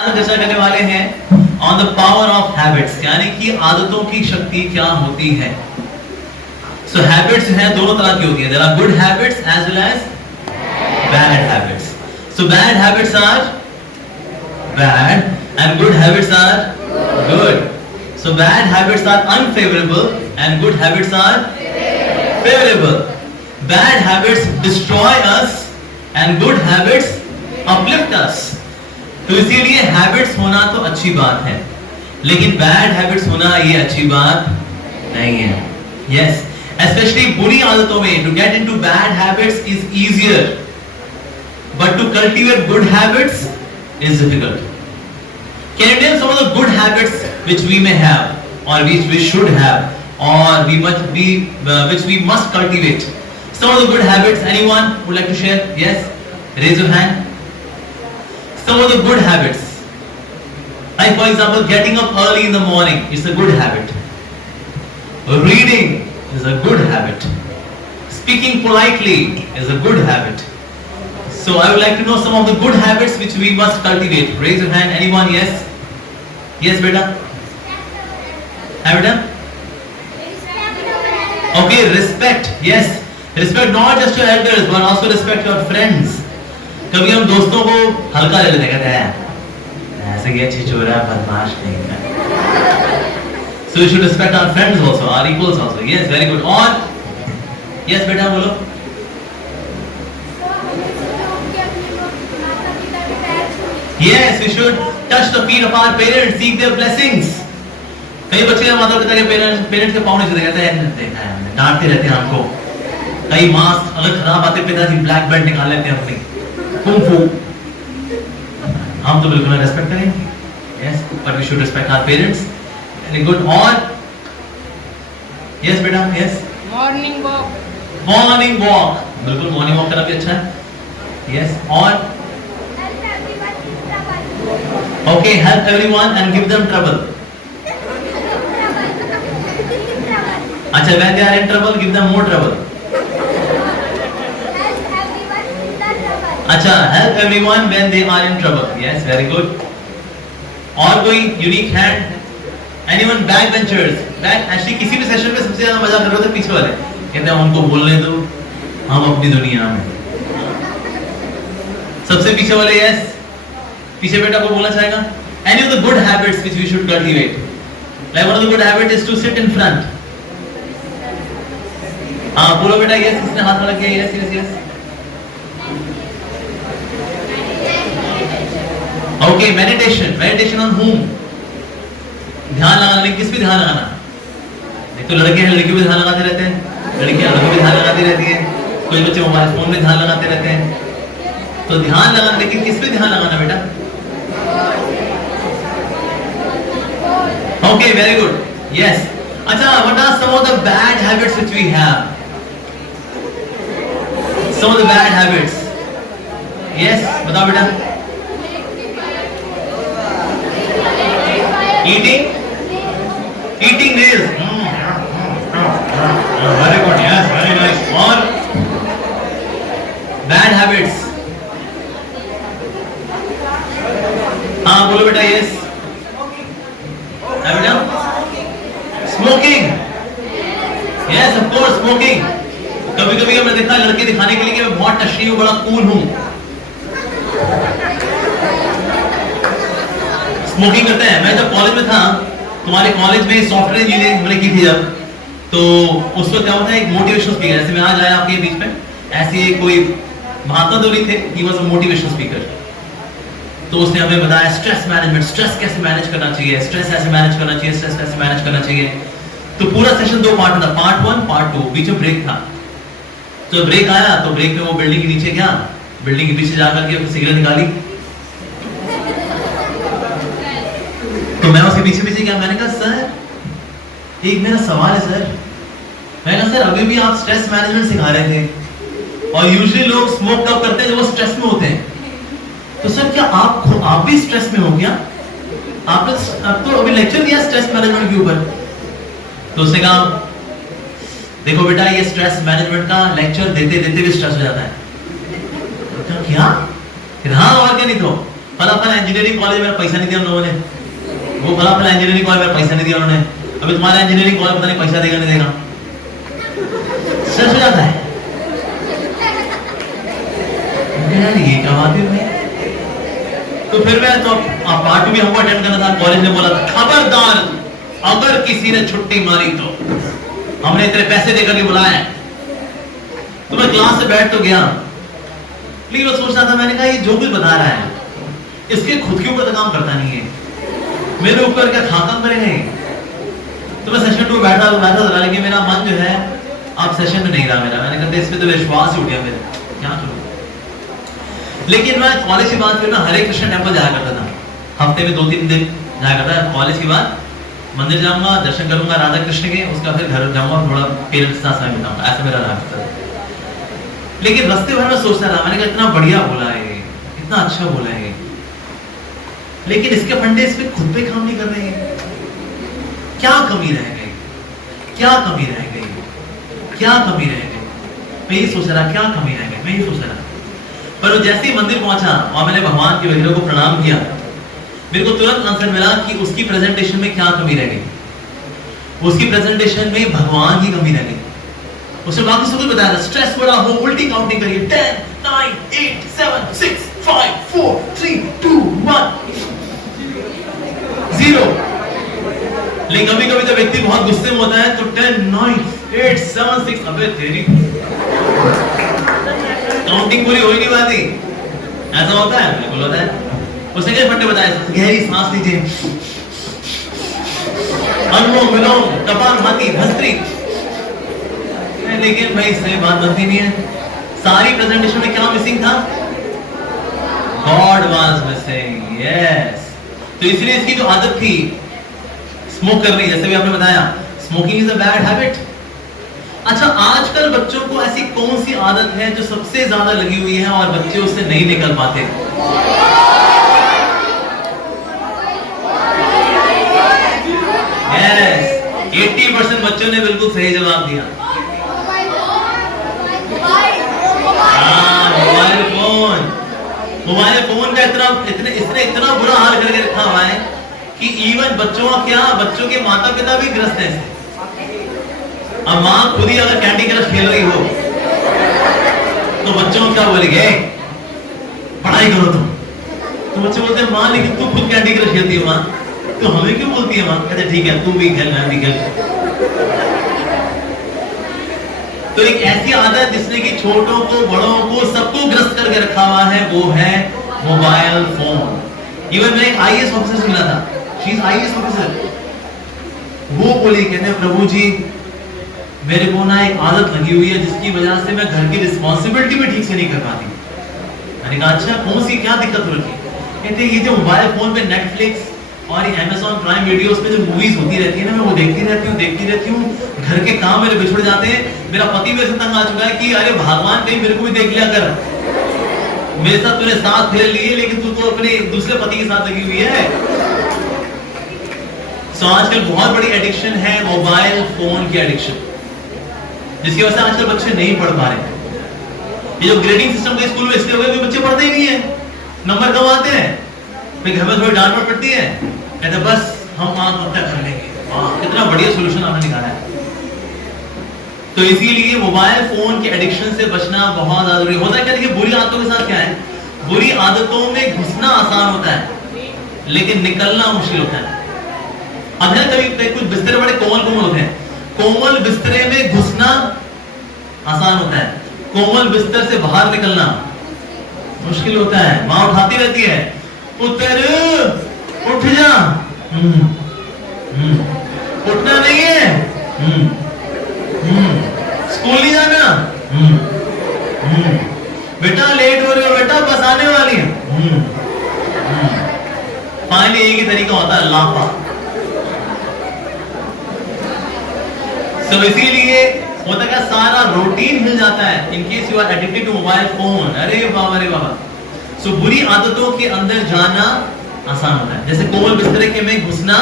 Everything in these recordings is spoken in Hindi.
चर्चा करने वाले हैं on the power of habits, यानी कि आदतों की शक्ति क्या होती है। सो हैबिट्स हैं दोनों तरह की होती है। There are good habits as well as bad habits. So bad habits are bad and good habits are good. So bad habits are unfavourable and good habits are favourable. Bad habits destroy us and good habits uplift us. तो इसीलिए हैबिट्स होना तो अच्छी बात है, लेकिन बैड हैबिट्स होना ये अच्छी बात नहीं है। यस, एस्पेशली बुरी आदतों में to get into bad habits is easier, but to cultivate good habits is difficult. Can you name some of the good habits which we may have or which we should have or which we must cultivate? Some of the good habits, anyone would like to share? Yes, raise your hand. Some of the good habits, like for example getting up early in the morning is a good habit. Reading is a good habit. Speaking politely is a good habit. So I would like to know some of the good habits which we must cultivate. Raise your hand. Anyone? Yes? Yes, beta. Have it done? Okay, respect. Yes, respect not just your elders but also respect your friends. कभी हम दोस्तों को हल्का ले लेते, कहते हैं ऐसे ये छिछोरा बदमाश नहीं है। So we should respect our friends also, our equals also. Yes, very good. और yes बेटा बोलो। Yes, we should touch the feet of our parents, seek their blessings. कई बच्चे माता पिता के पेरेंट्स के पाँव नहीं छूते, कहते हैं देखा है हमने, डांटते रहते हैं हमको। कई मास्क अगर खराब आते पिताजी ब्लैक बेल्ट निकाल लेते हैं अपनी कुंफू। हम तो बिल्कुल रेस्पेक्ट करेंगे। Yes, but we should respect our parents. Very good. और यस बेटा। Yes, morning walk. Morning walk, बिल्कुल मॉर्निंग वॉक करना भी अच्छा है। यस, और okay, help everyone and give them trouble. अच्छा, when they are in trouble give them more trouble. अच्छा, help everyone when they are in trouble. Yes, very good. और कोई unique hand? Anyone? Back benchers. Back actually किसी भी सेशन में सबसे ज्यादा मजा कर रहे थे पीछे वाले, कहते हैं उनको बोलने दो, हम अपनी दुनिया में। सबसे पीछे वाले यस, पीछे बेटा को बोलना चाहेगा। Any of the good habits which we should cultivate? Like one of the good habits is to sit in front. हाँ बोलो बेटा। यस, इसने हाथ में किया। Yes yes yes. Okay, meditation. Meditation on whom? ध्यान लगाने, किस पे ध्यान लगाना? एक तो लड़के हैं, लड़कियों पे ध्यान लगाते रहते हैं, लड़कियां लड़कों पे ध्यान लगाती रहती है, कुछ बच्चे मोबाइल फोन में ध्यान लगाते रहते हैं। तो ध्यान लगाना, लेकिन किस पे ध्यान लगाना बेटा? Okay, very good. यस। अच्छा, what are some of the bad habits which we have? Some of the bad habits. Yes, बताओ बेटा। eating nails. Very good. Yes, very nice. और bad habits. हाँ बोलो बेटा। yes, बेटा। smoking. yes, of course, smoking. कभी कभी हमने देखा लड़के दिखाने के लिए कि मैं बहुत टशी हूँ, बड़ा कूल हूँ, स्मोकिंग करते हैं। मैं जब कॉलेज में था, तुम्हारे कॉलेज में सॉफ्टवेयर इंजीनियरिंग हमने की थी जब, तो उस वक्त क्या होता है, एक मोटिवेशनल स्पीकर, जैसे मैं आज आया आपके बीच में, ऐसे कोई महात्मा धोनी थे, he was a motivational speaker. तो उसने हमें बताया स्ट्रेस मैनेजमेंट, स्ट्रेस कैसे मैनेज करना चाहिए, स्ट्रेस ऐसे मैनेज करना चाहिए, स्ट्रेस कैसे मैनेज करना चाहिए। तो पूरा सेशन 2 पार्ट था, पार्ट 1 पार्ट 2, बीच में ब्रेक था। तो ब्रेक आया तो ब्रेक में वो बिल्डिंग के नीचे गया, बिल्डिंग के पीछे जाकर के सिगरेट निकाली, तो मैं उसके पीछे पीछे गया। मैंने कहा सर एक मेरा सवाल है सर। मैंने कहा सर अभी भी आप स्ट्रेस मैनेजमेंट सिखा रहे थे और यूजुअली लोग स्मोक कब करते हैं जब वो स्ट्रेस में होते हैं, तो सर क्या आप भी स्ट्रेस में हो क्या? आपने अब तो अभी लेक्चर दिया स्ट्रेस मैनेजमेंट के ऊपर। तो उसने कहा देखो बेटा ये स्ट्रेस मैनेजमेंट का लेक्चर देते देते भी स्ट्रेस हो जाता है। तो क्या? हाँ और क्या नहीं तो फला फला इंजीनियरिंग कॉलेज में पैसा नहीं दिया उन लोगों ने, वो फला फला इंजीनियरिंग कॉलेज में पैसा नहीं दिया उन्होंने, अभी तुम्हारा इंजीनियरिंग कॉलेज पता नहीं पैसा देगा नहीं देगा। सच हो जाता है यार, ये क्या बात है। तो फिर मैं तो पार्ट भी हमको अटेंड करना था, कॉलेज ने बोला था खबरदार अगर किसी ने छुट्टी मारी तो हमने तेरे पैसे देकर के बुलाया है। तो मैं क्लास से बैठ तो गया, लेकिन मैं सोच रहा था, मैंने कहा ये जो कुछ बता रहा है इसके खुद के ऊपर तो काम करता नहीं है, मेरे ऊपर क्या खाका करेंगे। तो मैं सेशन 2 में बैठा था, लेकिन मेरा मन जो है आप सेशन में नहीं रहा मेरा, मैंने कहा इसमें तो विश्वास ही उठ गया मेरा, क्या करूं। लेकिन मैं कॉलेज के बाद फिर मैं हरे कृष्ण टेम्पल जाया करता था, हफ्ते में 2-3 दिन जाया करता था। कॉलेज के बाद मंदिर जाऊंगा, दर्शन करूंगा राधा कृष्ण के, उसका फिर घर जाऊंगा, थोड़ा पेरेंट्स के साथ समय बिताऊंगा, ऐसा मेरा रहा करता था। लेकिन रास्ते भर में सोचता रहा, मैंने कहा इतना बढ़िया बोला है, इतना अच्छा बोला है, लेकिन इसके फंडे इस पे खुद पे काम नहीं कर रहे हैं, क्या कमी रह गई, क्या कमी रह गई, क्या कमी रह गई। मैं ये सोच रहा क्या कमी रह गई, मैं ये सोच रहा। पर वो जैसे ही मंदिर पहुंचा और मैंने भगवान के विग्रह को प्रणाम किया, मेरे को तुरंत आंसर मिला कि उसकी प्रेजेंटेशन में क्या कमी रह गई। उसकी प्रेजेंटेशन में भगवान की कमी रह गई। उसने बाकी सब कुछ बताया था, स्ट्रेस बड़ा हो, उल्टी काउंटिंग करिए, 10 9 8 7 6 5 4 3 2 1 0। लेकिन कभी कभी तो व्यक्ति बहुत गुस्से में होता है तो 10 9 8 7 6, अबे तेरी काउंटिंग पूरी होगी बात ही, ऐसा होता है, बिल्कुल होता है। उसने क्या फंडे बताए, गहरी सांस लीजिए, अनुलोम विलोम, कपालभाति, भस्त्री। लेकिन भाई सही बात बनती नहीं है। सारी प्रेजेंटेशन में क्या मिसिंग था? God was missing, yes. तो इसलिए इसकी जो आदत थी स्मोक करनी, जैसे भी आपने बताया, smoking is a bad habit. अच्छा, आजकल बच्चों को ऐसी कौन सी आदत है जो सबसे ज्यादा लगी हुई है और बच्चे उससे नहीं निकल पाते? यस, 80% बच्चों ने बिल्कुल सही जवाब दिया। Mobile phone. मोबाइल फोन का इसने इतना बुरा हाल करके रखा हुआ है कि इवन बच्चों का क्या, बच्चों के माता पिता भी ग्रस्त हैं। अब माँ खुद ही अगर कैंडी क्रश खेल रही हो तो बच्चों को क्या बोलेंगे, पढ़ाई करो तुम। तो बच्चे बोलते हैं माँ लेकिन तू खुद कैंडी क्रश खेलती है माँ, तो हमें क्यों बोलती है माँ? कहते ठीक है तू भी खेल, मैं भी खेल। तो एक ऐसी आदत जिसने कि छोटों को, बड़ों को, सबको ग्रस्त करके रखा हुआ है, वो है मोबाइल फोन। इवन मैं एक आईएएस ऑफिसर से मिला था, शी इज आईएएस ऑफिसर। वो बोली, कहते प्रभु जी मेरे को ना एक आदत लगी हुई है जिसकी वजह से मैं घर की रिस्पॉन्सिबिलिटी भी ठीक से नहीं कर पाती। मैंने कहा अच्छा कौन सी क्या दिक्कत हो रही? कहते ये जो मोबाइल फोन पे नेटफ्लिक्स और ये Amazon प्राइम वीडियोस पे जो मूवीज होती रहती है ना, मैं वो देखती रहती हूँ। घर के काम मेरे बिछड़ जाते हैं। मेरा पति मेरे से तंग आ चुका है कि अरे भगवान कहीं मेरे को भी देख लिया कर, मेरे साथ तूने साथ फेर लिए लेकिन तू तो अपने दूसरे पति के साथ लगी हुई है। सो आजकल बहुत बड़ी एडिक्शन है मोबाइल फोन की एडिक्शन, जिसकी वजह से आजकल बच्चे नहीं पढ़ पा रहे। ये जो ग्रेडिंग सिस्टम के स्कूल में इसलिए हो गया कि बच्चे पढ़ते ही नहीं है, नंबर कम आते हैं, फिर घर में थोड़ी डांट पड़ती है, कहते बस हम आत्महत्या कर लेंगे। कितना बढ़िया सोल्यूशन आपने निकाला है। तो इसीलिए मोबाइल फोन के एडिक्शन से बचना बहुत ज्यादा जरूरी होता है। क्या देखिए बुरी आदतों के साथ क्या है, बुरी आदतों में घुसना आसान होता है लेकिन निकलना मुश्किल होता है। अब है कभी कुछ बिस्तर बड़े कोमल होते हैं, कोमल बिस्तरे में घुसना आसान होता है, कोमल बिस्तर से बाहर निकलना मुश्किल होता है। माँ उठाती रहती है, पुत्र उठ जा, उठना नहीं है, स्कूल नहीं जाना, बेटा लेट हो रहे हो, बेटा बस आने वाली है। फाइनली एक ही तरीका होता है लाफा। तो इसीलिए होता क्या, सारा रूटीन हिल जाता है in case you are addicted to mobile phone. अरे बाबा अरे बाबा। सो बुरी आदतों के अंदर जाना आसान होता है, जैसे कोमल बिस्तर के में घुसना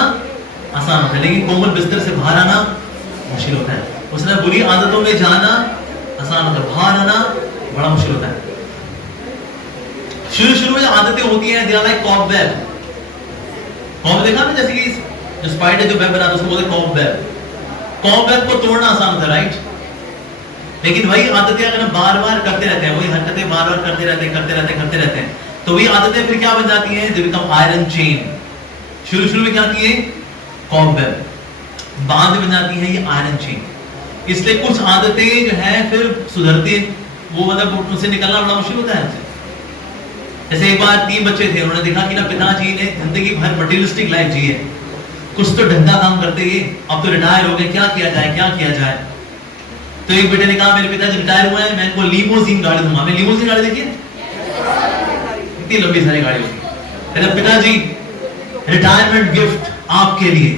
आसान होता है लेकिन कोमल बिस्तर से बाहर आना मुश्किल होता है। उसने बुरी आदतों में जाना आसान होता है, बाहर आना बड़ा मुश्किल होता है। शुरू में जो आदतें होती हैं, they are like cobweb. Cob देखा ना, जैसे कि जो स्पाइडर जो वेब बनाता है उसको बोलते हैं कॉबवेब। कॉबवेब को तोड़ना आसान होता है, राइट? लेकिन वही आदतें अगर हम बार बार करते रहते हैं, वही हरकतें बार बार करते रहते हैं, तो वही आदतें फिर क्या बन जाती हैं? They become iron chain. शुरू में क्या थी ये? कॉबवेब, बाद में बन जाती है ये आयरन चेन। इसलिए कुछ आदतें जो है फिर सुधरती, वो मतलब उनसे निकलना बड़ा मुश्किल होता है। जैसे एक बार 3 बच्चे थे, उन्होंने देखा कि ना पिताजी ने जिंदगी भर मटेरियलिस्टिक लाइफ जी है, कुछ तो ढंगा काम करते ही, अब तो रिटायर हो गए, क्या किया जाए। तो एक बेटे ने कहा मेरे पिताजी रिटायर हुए हैं, मैं इनको लिमोजीन गाड़ी दूंगा। मैं लिमोजीन गाड़ी देखिए, इतनी लंबी सारी गाड़ी होती है। कहते पिताजी रिटायरमेंट गिफ्ट आपके लिए।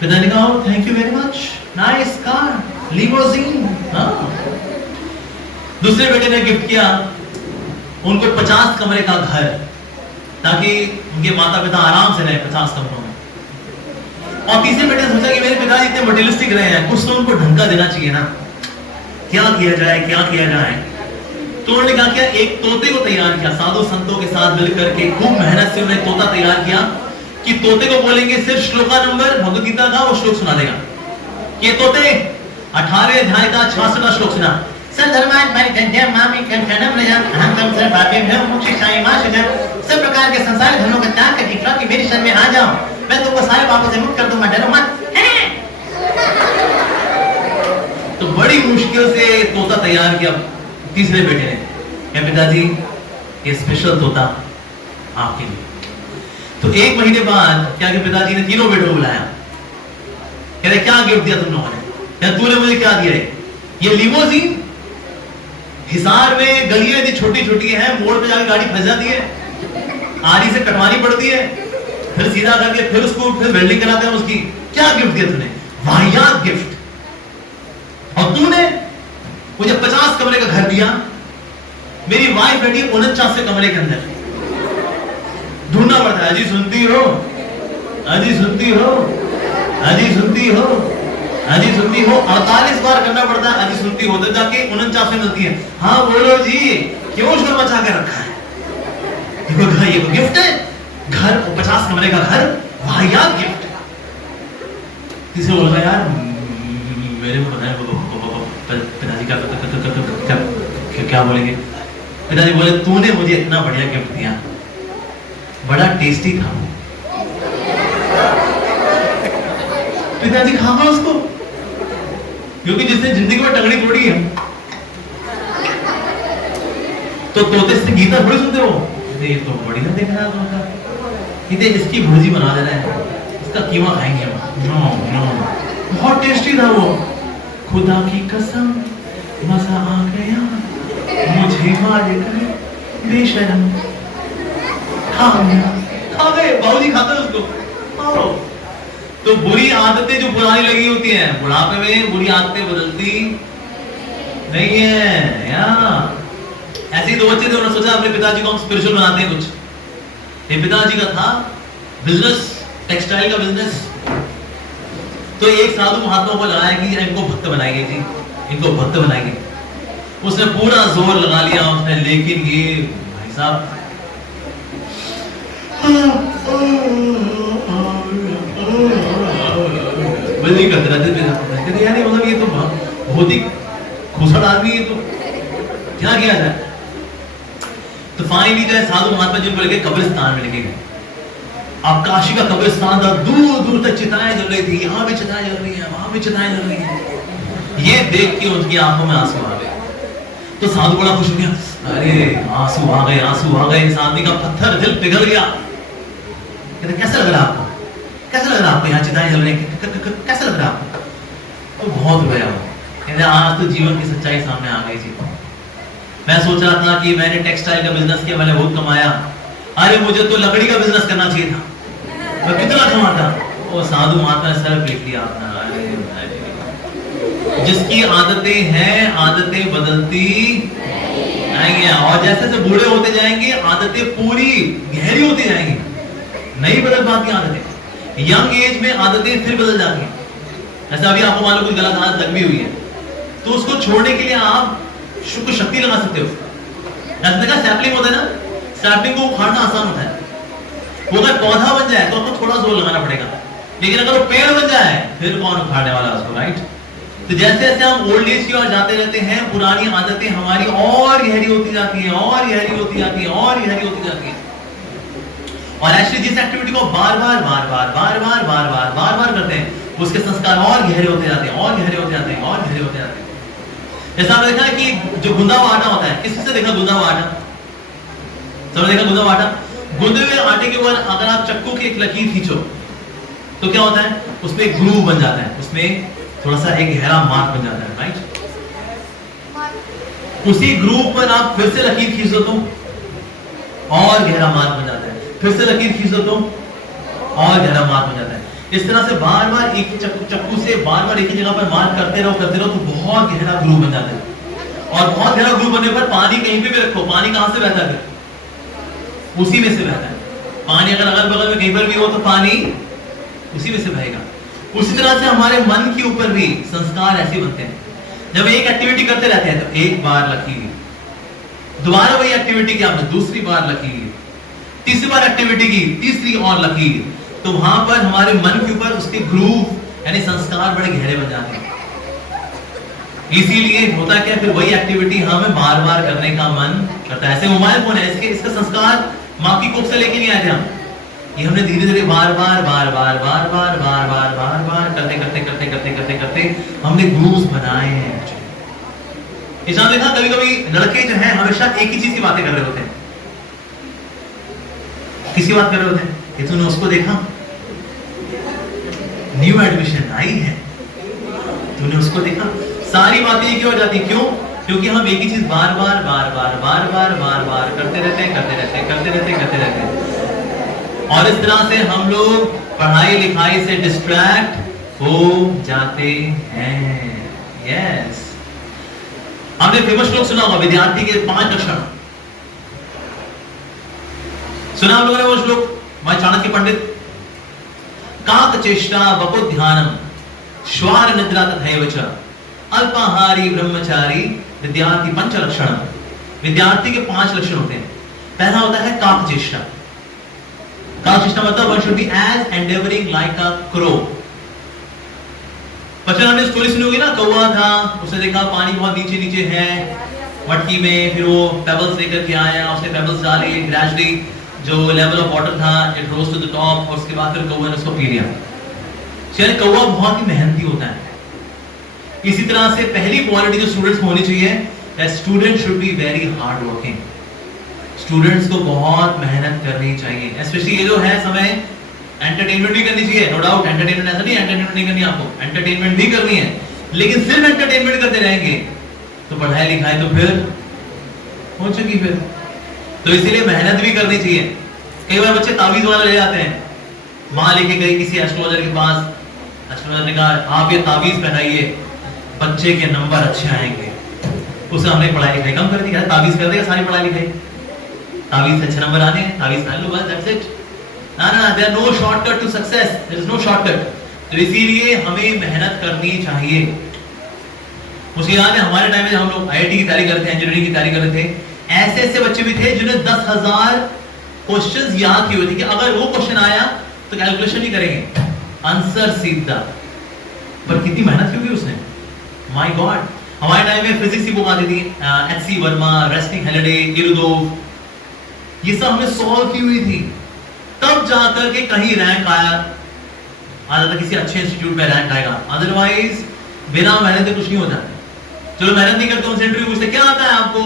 पिता ने कहा thank you very much, nice car, limousine. दूसरे बेटे ने गिफ्ट किया उनको 50 कमरे का घर, ताकि उनके माता पिता आराम से रहे 50 कमरों में। और तीसरे बेटे ने सोचा कि मेरे पिताजी इतने मटेरियलिस्टिक रहे हैं, कुछ तो उनको ढंग का देना चाहिए ना, क्या किया जाए। तो उन्होंने क्या किया, एक तोते को तैयार किया, साधु संतों के साथ मिलकर के खूब मेहनत से उन्हें तोता तैयार किया कि तोते को बोलेंगे सिर्फ श्लोका नंबर भगवद गीता का वो श्लोक सुना देगा। ये तोते 18वें अध्याय का 66वां श्लोक सुना। सब प्रकार के संसार धर्मों का त्याग करके कि मेरी शरण में आ जाओ, मैं तुमको सारे पापों से मुक्त कर दूंगा, डरो मत। तो बड़ी मुश्किल से तोता तैयार किया तीसरे बेटे ने, क्या पिताजी ये स्पेशल तोता आपके लिए। तो 1 महीने बाद क्या कि पिताजी ने तीनों बेटों को बुलाया, कह रहे क्या गिफ्ट दिया तुम लोगों ने? क्या तूने मुझे क्या दिया? ये लिमोजीन। हिसार में गलियां इतनी छोटी हैं, मोड़ पे जाकर गाड़ी फंस जाती है, आरी से कटवानी पड़ती है, फिर सीधा करके फिर उसको फिर वेल्डिंग कराते हैं उसकी। क्या गिफ्ट दिया तूने? वाहियात गिफ्ट। और तूने मुझे 50 कमरे का घर दिया, मेरी वाइफ बैठी है 49 कमरे के अंदर, ढूंढना पड़ता है, अजी सुनती हो, अजी सुनती हो, अजी सुनती हो, अजी सुनती हो, 48 बार करना पड़ता है, अजी सुनती हो, तो जाके 49 में मिलती है। हाँ बोलो जी, क्यों शोर मचा के रखा है? ये तो गिफ्ट है, घर 50 कमरे का घर, वाहियात गिफ्ट। किसी बोल रहा यार मेरे को पता है पिताजी क्या बोलेंगे। पिताजी बोले तूने मुझे इतना बढ़िया गिफ्ट दिया, बड़ा टेस्टी था। पिताजी खाओ उसको, क्योंकि जिसने जिंदगी में टंगड़ी तोड़ी है तो तोते से गीता थोड़ी सुनते हो, ये तो बढ़िया देख रहा है तोता, इसकी भुर्जी बना देना है, इसका कीमा खाएंगे हम। नो बहुत टेस्टी था वो, खुदा की कसम मजा आ गया मुझे, मालिक बेशरम खा गए बाबूजी खाते उसको। तो बुरी आदतें जो पुरानी लगी होती हैं, बुढ़ापे में बुरी आदतें बदलती नहीं है। ऐसे ही 2 बच्चे थे, उन्होंने सोचा अपने पिताजी को हम स्पिरिचुअल बनाते हैं कुछ। ये पिताजी का था बिजनेस, टेक्सटाइल का बिजनेस। तो एक साधु महात्मा को लगाया कि इनको भक्त बनाएंगे जी, इनको भक्त बनाएंगे। उसने पूरा जोर लगा लिया उसने, लेकिन ये भाई साहब नहीं करते रहते, यार मतलब ये तो बहुत ही खुशहाल आदमी है, तो क्या किया जाए। तो फाइनली जो है साधु महात्मा जी को लेके कब्रिस्तान में लेके गए। अब काशी का कब्रिस्तान था, दूर दूर तक चिताएं जल रही थी, यहाँ भी चिताएं जल रही है, वहां भी चिताएं जल रही है। ये देख के उनकी आंखों में आंसू आ गए। तो साधु बड़ा खुश हो गया, अरे आंसू आ गए, इस आदमी का पत्थर दिल पिघल गया। कहते कैसा लग रहा है आपको, कैसा लग रहा है आपको यहाँ चिताएं जल रही है, कैसा लग रहा है आपको? तो बहुत रोया वो, कहते आज तो जीवन की सच्चाई सामने आ गई जी। मैं सोच रहा था कि मैंने टेक्सटाइल का बिजनेस किया, मैंने बहुत कमाया, अरे मुझे तो लकड़ी का बिजनेस करना चाहिए था, मैं कितना कमाता। वो साधु महात्मा ने सर पीट लिया अपना। जिसकी आदतें हैं, आदतें बदलती नहीं है, और जैसे जैसे बूढ़े होते जाएंगे आदतें पूरी गहरी होती जाएंगी, नहीं बदल पाती आदतें। यंग एज में आदतें फिर बदल जाती हैं। ऐसा अभी आपको मालूम कुछ गलत आदत लगी हुई है, तो उसको छोड़ने के लिए आप शुक्र शक्ति लगा सकते हो। ऐसा देखा सैपलिंग होता है ना, सैपलिंग को उखाड़ना आसान होता है, वो अगर पौधा बन जाए तो आपको थोड़ा जोर लगाना पड़ेगा, लेकिन अगर वो पेड़ बन जाए फिर कौन उखाड़ने वाला उसको, राइट? तो जैसे जैसे हम ओल्ड एज की ओर जाते रहते हैं, पुरानी आदतें हमारी और गहरी होती जाती हैं, और गहरी होती जाती हैं, और गहरी होती जाती हैं। और एक्चुअली जिस एक्टिविटी को बार बार करते हैं, उसके संस्कार और गहरे होते जाते हैं, और गहरे होते जाते हैं, और गहरे होते जाते हैं। जैसा आपने देखा है कि जो गुंदा हुआ आटा होता है, किससे देखा गुंदा हुआ आटा? सबने देखा गुंदा हुआ आटा? गुंदे हुए आटे के ऊपर अगर आप चक्कू की एक लकीर खींचो तो क्या होता है? उसमें एक ग्रूव बन जाता है, उसमें थोड़ा सा एक गहरा मार्क बन जाता है, राइट? उसी ग्रूव पर आप फिर से लकीर खींच दो तो और गहरा मार्क बन जाता है, फिर से लकीर खींच दो तो और गहरा मार्क बन जाता है। इस तरह से बार बार एक चक्कू से बार बार एक ही जगह पर मार्क करते रहो तो बहुत गहरा ग्रूव बन जाता है। और बहुत गहरा ग्रूव बनने पर पानी कहीं पे भी रखो, पानी कहां से बहता है? उसी में से बहता है। पानी अगर अगल बगल में कहीं पर भी हो तो पानी उसी में से बहेगा। उसी तरह से हमारे मन के ऊपर भी संस्कार ऐसे बनते हैं। जब एक एक्टिविटी करते रहते हैं तो एक बार लकीर, दोबारा वही एक्टिविटी की आपने दूसरी बार लकीर, तीसरी बार एक्टिविटी की तीसरी और लकीर, तो वहां पर हमारे मन के ऊपर उसके ग्रूव यानी संस्कार बड़े गहरे बन जाते हैं। इसीलिए होता क्या, फिर वही एक्टिविटी हमें बार बार करने का मन करता है। ऐसे मोबाइल फोन है, इसका संस्कार माँ की कोख से लेके नहीं आए थे हम, ये हमने धीरे धीरे बार बार करते हमने ग्रूव्स बनाए हैं। इसमें देखा कभी कभी लड़के जो हैं हमेशा एक ही चीज की बातें कर रहे होते हैं। किसकी बात कर रहे होते हैं? ये तूने उसको देखा, न्यू एडमिशन आई है, तूने उसको देखा, सारी बातें एक ही हो जाती। क्यों? क्योंकि हम एक ही चीज बार बार करते रहते हैं। और इस तरह से हम लोग पढ़ाई लिखाई से डिस्ट्रैक्ट हो जाते हैं। यस, हमने फेमस श्लोक सुना होगा, विद्यार्थी के 5 लक्षण। सुना आप लोगों ने वो श्लोक? मैं चाणक्य पंडित, काक चेष्टा वपो ध्यानम श्वार निद्रा तथैव च अल्पाहारी ब्रह्मचारी विद्यार्थी 5 लक्षण। विद्यार्थी के 5 लक्षण होते हैं। पहला होता है काक चेष्टा। काक चेष्टा मतलब one should be as endeavoring like a crow। बच्चों ने स्टोरी सुनी होगी ना, कौवा था, उसने देखा पानी बहुत नीचे नीचे है मटकी में, फिर वो पेबल्स लेकर के आया, उसने पेबल्स डाले, ग्रेजुअली जो लेवल ऑफ वाटर था it rose to the top, और उसके बाद फिर कौवा ने उसको पी लिया। यानी कौवा बहुत ही मेहनती होता है। इसी तरह से पहली क्वालिटी जो स्टूडेंट्स में होनी चाहिए, that student should be very hard working. Students को बहुत मेहनत करनी चाहिए, स्पेशली ये जो है समय, एंटरटेनमेंट भी करनी चाहिए, नो डाउट। एंटरटेनमेंट ऐसा नहीं एंटरटेनमेंट नहीं करनी, आपको एंटरटेनमेंट भी करनी है, लेकिन सिर्फ एंटरटेनमेंट करते रहेंगे तो पढ़ाई लिखाई तो फिर हो चुकी फिर। तो इसीलिए मेहनत भी करनी चाहिए। कई बार बच्चे तावीज वाला ले जाते हैं, माँ लेके गई किसी एस्ट्रोलॉजर के पास, एस्ट्रोलॉजर ने कहा आप ये तावीज पहनाइए, बच्चे के नंबर अच्छे आएंगे। उसे हमने पढ़ाई लिखाई कम कर दी, तावीज कर देगा सारी पढ़ाई लिखाई, तावीज से अच्छे नंबर आने, तावीज पहन लो बस, दैट्स इट। ना, there no shortcut to success, there is no shortcut. तो इसीलिए हमें मेहनत करनी चाहिए। मुझे याद है हमारे टाइम में जब हम लोग आईआईटी की तैयारी करते थे, इंजीनियरिंग की तैयारी कर रहे थे, ऐसे ऐसे बच्चे भी थे जिन्हें 10,000 क्वेश्चंस याद किए हुए थे कि अगर वो क्वेश्चन आया तो कैलकुलेशन नहीं करेंगे, आंसर सीधा। पर कितनी मेहनत की होगी उसने, माय गॉड। हमारे टाइम में फिजिक्स की बुक आती थी, एचसी वर्मा, रेस्टिंग हेलिडे, इरुदोव, ये सब हमने सॉल्व की हुई थी। तब जाकर के कहीं रैंक आया, आता था किसी अच्छे इंस्टीट्यूट में रैंक आएगा, अदरवाइज बिना मेहनत के कुछ नहीं होता। चलो मेहनत नहीं करते, उनसे इंटरव्यू पूछते क्या आता है आपको?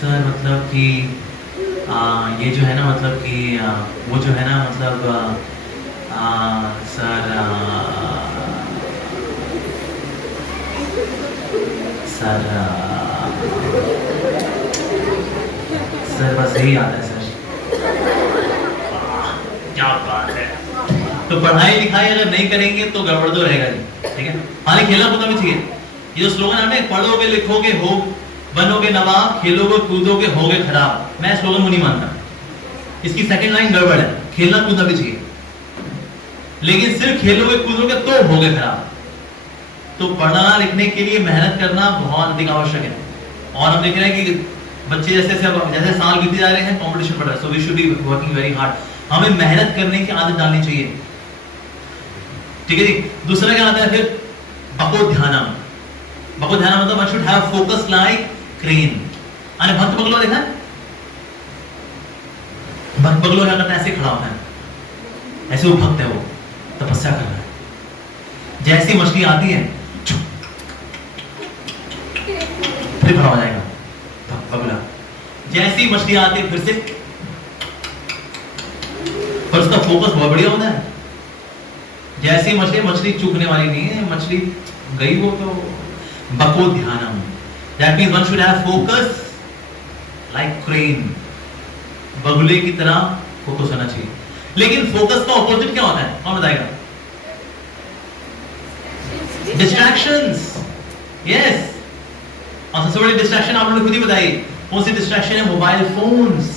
सर मतलब कि ये जो है ना, मतलब कि वो जो है ना, मतलब सर बस यही आता है सर। क्या बात है। तो पढ़ाई लिखाई अगर नहीं करेंगे तो गड़बड़ तो रहेगा नहीं, ठीक है। हालांकि खेलना कूदना भी चाहिए। ये जो स्लोगन है, पढ़ोगे लिखोगे हो बनोगे नवाब, खेलोगे कूदोगे होगे खराब, मैं स्लोगन को नहीं मानता। इसकी सेकंड लाइन गड़बड़ है। खेलना कूदना भी चाहिए, लेकिन सिर्फ खेलोगे कूदोगे तो होगे खराब। तो पढ़ना लिखने के लिए मेहनत करना बहुत अधिक आवश्यक है। और हम देख रहे हैं कि बच्चे जैसे जैसे साल बीते जा रहे हैं, कंपटीशन बढ़ रहा है, so we should be working very hard. हमें मेहनत करने की आदत डालनी चाहिए, ठीक है जी। दूसरा क्या आता है फिर, बको ध्यानम। बको ध्यानम मतलब one should have focus like crane. अरे भक्त बगलो देखा, भक्त बगलो क्या करता है, ऐसे खड़ा होता है, ऐसे वो भक्त है, वो तपस्या कर रहा है। जैसी मछली आती है फिर खड़ा हो जाएगा बगला, जैसी मछली आती है फिर से, पर उसका फोकस बहुत बढ़िया होता है। जैसी मछली चूकने वाली नहीं है, मछली गई वो तो बको ध्यानम। That means one should have focus like crane, बगुले की तरह फोकस होना चाहिए। लेकिन फोकस का ऑपोजिट क्या होता है, कौन बताएगा? Distractions, yes. और सबसे बड़ी डिस्ट्रैक्शन आप लोगों ने खुद ही बताई, कौन सी डिस्ट्रैक्शन है? मोबाइल फोन्स,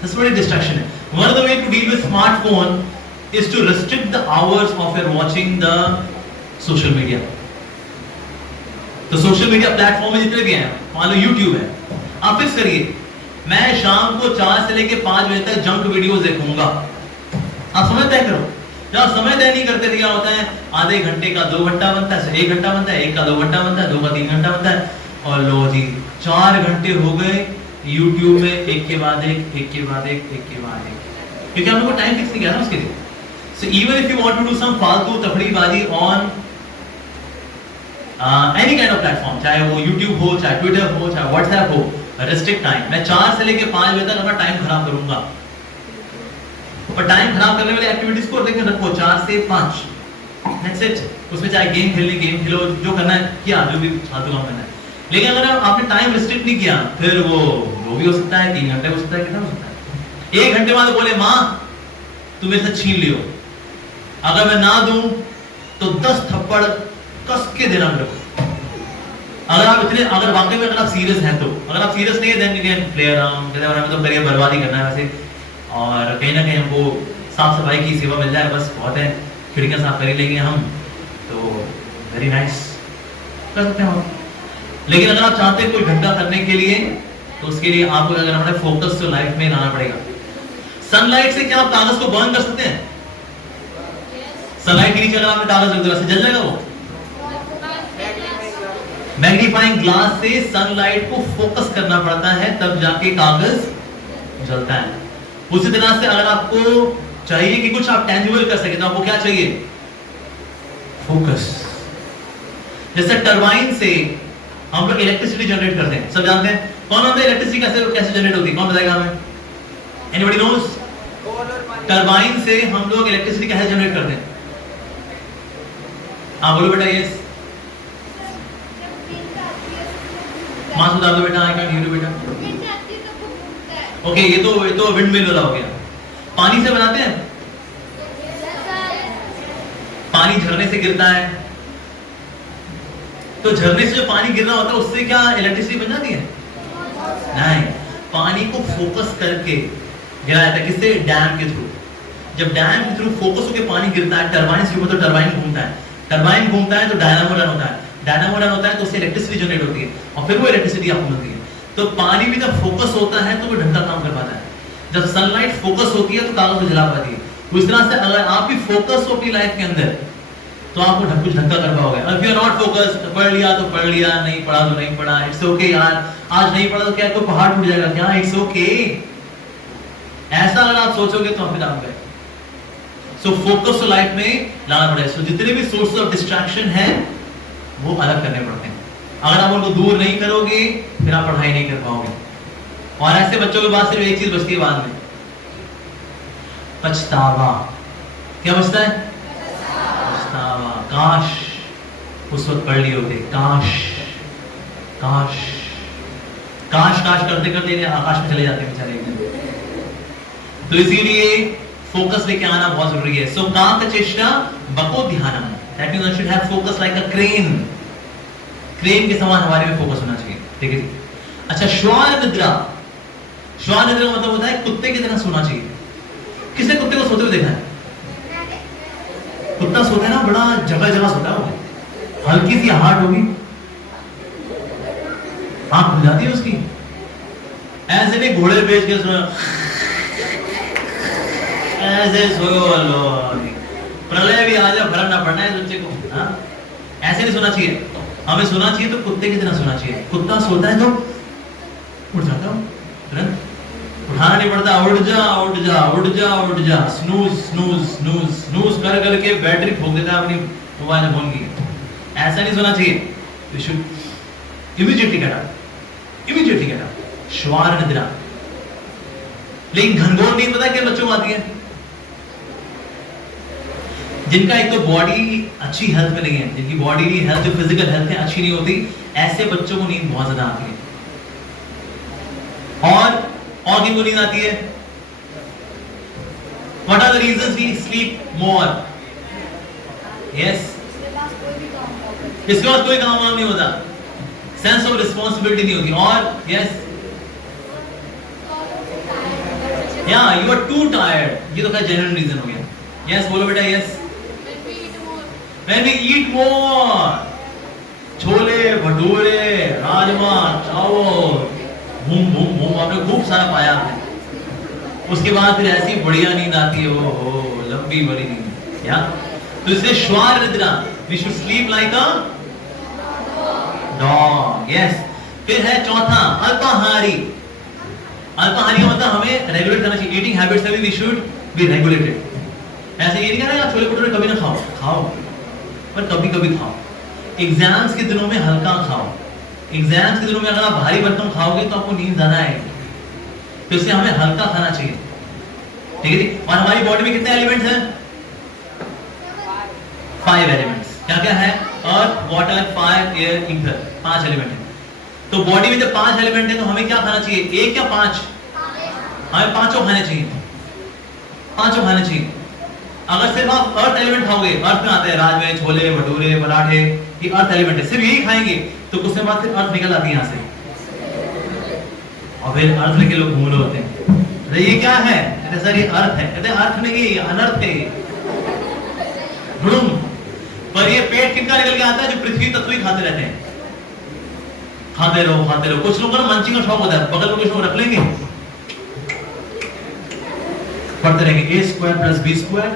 सबसे बड़ी डिस्ट्रैक्शन है। One of the way to deal with smartphone is to restrict the hours of your watching the social media। तो सोशल मीडिया प्लेटफॉर्म में जितने भी हैं, मान लो YouTube है, आप फिक्स करिए मैं शाम को 4 से लेके 5 बजे तक जंक वीडियोस देखूंगा। आप समय तय करो। जब आप समय तय नहीं करते तो क्या होता है, आधे घंटे का 2 घंटा बनता है, 1 घंटा बनता है, 1 का 2 घंटा बनता है, 2 का 3 घंटा बनता है, और लो जी 4 घंटे हो गए YouTube में, एक के बाद एक, एक के बाद एक, एक के बाद एक, क्योंकि हम लोग को टाइम फिक्स नहीं किया ना उसके लिए। So even if you want to do some फालतू तफड़ीबाजी on any kind of platform, चाहे वो YouTube हो, चाहे Twitter हो, चाहे WhatsApp हो, restrict time। मैं 4 से लेके 5 बजे तक अपना टाइम खराब करूंगा, पर टाइम खराब करने वाली एक्टिविटीज को लेकर रखो 4 से 5, that's it। उसमें चाहे गेम खेलनी, गेम खेलो, जो करना है किया, जो भी फालतू काम करना है। लेकिन अगर आपने टाइम रिस्ट्रिक्ट नहीं किया, फिर वो भी हो सकता है 3 घंटे हो सकता है, कितना हो सकता है, 1 घंटे बाद बोले माँ तुम मेरे से छीन लियो, अगर मैं ना दूं तो 10 थप्पड़ कस के देना मेरे को। अगर वाकई में अगर आप सीरियस हैं तो, अगर आप सीरियस नहीं है then you can play around, हमें तो करियर बर्बाद ही करना है वैसे, और कहीं ना कहीं हमको साफ सफाई की सेवा मिल जाए बस बहुत है, खिड़कियां साफ कर ही लेंगे हम तो वेरी नाइस, कर सकते हैं। लेकिन अगर आप चाहते हैं कोई घंटा करने के लिए, तो उसके लिए आपको अगर हमारे फोकस तो लाइफ में लाना पड़ेगा। सनलाइट से क्या आप कागज को बर्न कर सकते हैं? सनलाइट के नीचे अगर आपने कागज रख दिया वैसे जल जाएगा वो? मैग्नीफाइंग ग्लास से सनलाइट को फोकस करना पड़ता है तब जाके कागज जलता है। उसी तरह से अगर आपको चाहिए कि कुछ आप टेंजिबल कर सके तो आपको क्या चाहिए? फोकस। जैसे टरबाइन से हम लोग इलेक्ट्रिसिटी जनरेट करते हैं, सब जानते हैं। कौन होता है इलेक्ट्रिसिटी कैसे जनरेट होती है, कौन बताएगा हमें? Anybody nose? टरबाइन से हम लोग इलेक्ट्रिसिटी कैसे जनरेट करते हैं? हाँ बोलो बेटा। यस मास बता दो बेटा। आई कैन हियर यू बेटा। ओके ये तो विंड मिल वाला हो गया। पानी से बनाते हैं, पानी झरने से गिरता है, तो झरने से जो पानी गिर रहा होता है उससे क्या इलेक्ट्रिसिटी बन जाती है? नहीं, पानी को फोकस करके गिराया जाता है। किससे? डैम के थ्रू। जब डैम के थ्रू फोकस होकर पानी गिरता है टरबाइन से ऊपर, तो टरबाइन घूमता है, टरबाइन घूमता है तो डायनामो रन होता है, डायनामो रन होता है तो उससे इलेक्ट्रिसिटी जनरेट होती है और फिर वो इलेक्ट्रिसिटी आपको मिलती है। तो पानी भी जब फोकस होता है तो वो ढंग का काम कर पाता है। जब सनलाइट फोकस होती है तो कागज को जला पाती है। उस तरह से अगर आप भी फोकस हो अपनी लाइफ के अंदर तो आपको कुछ ढंग का कर पाओगे। If you are not focus, पढ़ लिया तो पढ़ लिया, नहीं पढ़ा तो नहीं पढ़ा, इट्स ओके यार, आज नहीं पढ़ा तो क्या कोई पहाड़ टूट जाएगा क्या, इट्स ओके। ऐसा अगर आप सोचोगे तो फिर आप गए। सो फोकस तो लाइफ में लाना पड़ेगा। सो जितने भी सोर्सेस ऑफ डिस्ट्रैक्शन है वो अलग करने पड़ते हैं। अगर आप उनको दूर नहीं करोगे फिर आप पढ़ाई नहीं कर पाओगे। और ऐसे बच्चों के पास सिर्फ एक चीज बचती है बाद में, पछतावा। क्या बचता है? पछतावा। काश उस वक्त पढ़ लिए होते, काश काश काश काश करते करते आकाश में चले जाते बेचारे एकदम। तो इसीलिए फोकस लेके आना बहुत जरूरी है। सो काक चेष्टा बको ध्यानम, that means we should have focus like a crane. Crane के समान हमारे में फोकस होना चाहिए, ठीक है जी। अच्छा, श्वान निद्रा। श्वान निद्रा का मतलब होता है कुत्ते की तरह सोना चाहिए। किसने कुत्ते को सोते हुए देखा है? कुत्ता सोता है ना, बड़ा जगह जगह सोता है वो, हल्की सी हार्ट होगी, आंख खुल जाती है उसकी। ऐसे नहीं घोड़े बेच के ऐसे सोओ लो, प्रलय भी आ जाए फर्क ना पड़ना है बच्चे को। हाँ, ऐसे नहीं सोना चाहिए। हमें सोना चाहिए तो कुत्ते की तरह सोना चाहिए। कुत्ता सोता है तो उठ जाता हूँ, तुरंत उठाना नहीं पड़ता, उठ जा उठ जा उठ जा उठ जा, स्नूज स्नूज स्नूज स्नूज कर करके बैटरी फूंक देता है अपनी मोबाइल फोन की। ऐसा नहीं सोना चाहिए। We should immediately get up, immediately get up, श्वार निद्रा। लेकिन घनघोर नींद पता है किन बच्चों को आती है? जिनका एक तो बॉडी अच्छी हेल्थ में नहीं है, जिनकी बॉडी हेल्थ, जो फिजिकल हेल्थ है अच्छी नहीं होती, ऐसे बच्चों को नींद बहुत ज्यादा आती है। और किनको नींद आती है? What are the reasons we sleep more? Yes. इसके बाद कोई काम वाम नहीं होता, सेंस ऑफ रिस्पॉन्सिबिलिटी नहीं होती। और यस, या यू आर टू टायर्ड, ये तो क्या जनरल रीजन हो गया। यस बोलो बेटा। Yes, when we eat more, chole bhature rajma चावल बूम बूम बूम आपने खूब सारा पाया है, उसके बाद फिर ऐसी बढ़िया नींद आती है, ओ लंबी बड़ी नींद। या तो इसलिए श्वार निद्रा, we should sleep like a dog. Yes. फिर है चौथा अल्पाहारी। अल्पाहारी मतलब हमें रेगुलेट करना चाहिए। ईटिंग हैबिट्स में वी शुड बी रेगुलेटेड। ऐसे ये नहीं कहना आप छोले भटूरे कभी ना खाओ, खाओ पर कभी कभी खाओ। एग्जाम्स के दिनों में हल्का खाओ। एग्जाम्स के दिनों में अगर आप भारी भरकम खाओगे तो आपको नींद ज्यादा आएगी, तो इसलिए हमें हल्का खाना चाहिए। ठीक है जी। और हमारी बॉडी में कितने एलिमेंट्स हैं? 5 एलिमेंट्स। क्या क्या है? Earth, water, fire, air, ether, 5 element है। तो बॉडी में जब 5 एलिमेंट है तो हमें क्या खाना चाहिए? 1 या 5? हमें 5 खाने चाहिए, 5 खाने चाहिए। अगर सिर्फ आप अर्थ एलिमेंट खाओगे, अर्थ में आता है राजमे छोले भटूरे पराठे, ये अर्थ एलिमेंट है, सिर्फ यही खाएंगे तो कुछ समय बाद फिर अर्थ निकल आती है यहाँ से, और फिर अर्थ लेके लोग घूम रहे होते हैं, अरे ये क्या है? कहते सर ये अर्थ है। कहते अर्थ नहीं, ये अनर्थ है। पर ये पेट किनका निकल के आता है? जो पृथ्वी तत्व ही खाते रहते हैं, खाते रहो खाते रहो। कुछ लोगों को मंचिंग का शौक होता है, बगल में कुछ लोग रख लेंगे, पढ़ते रहेंगे a square plus b square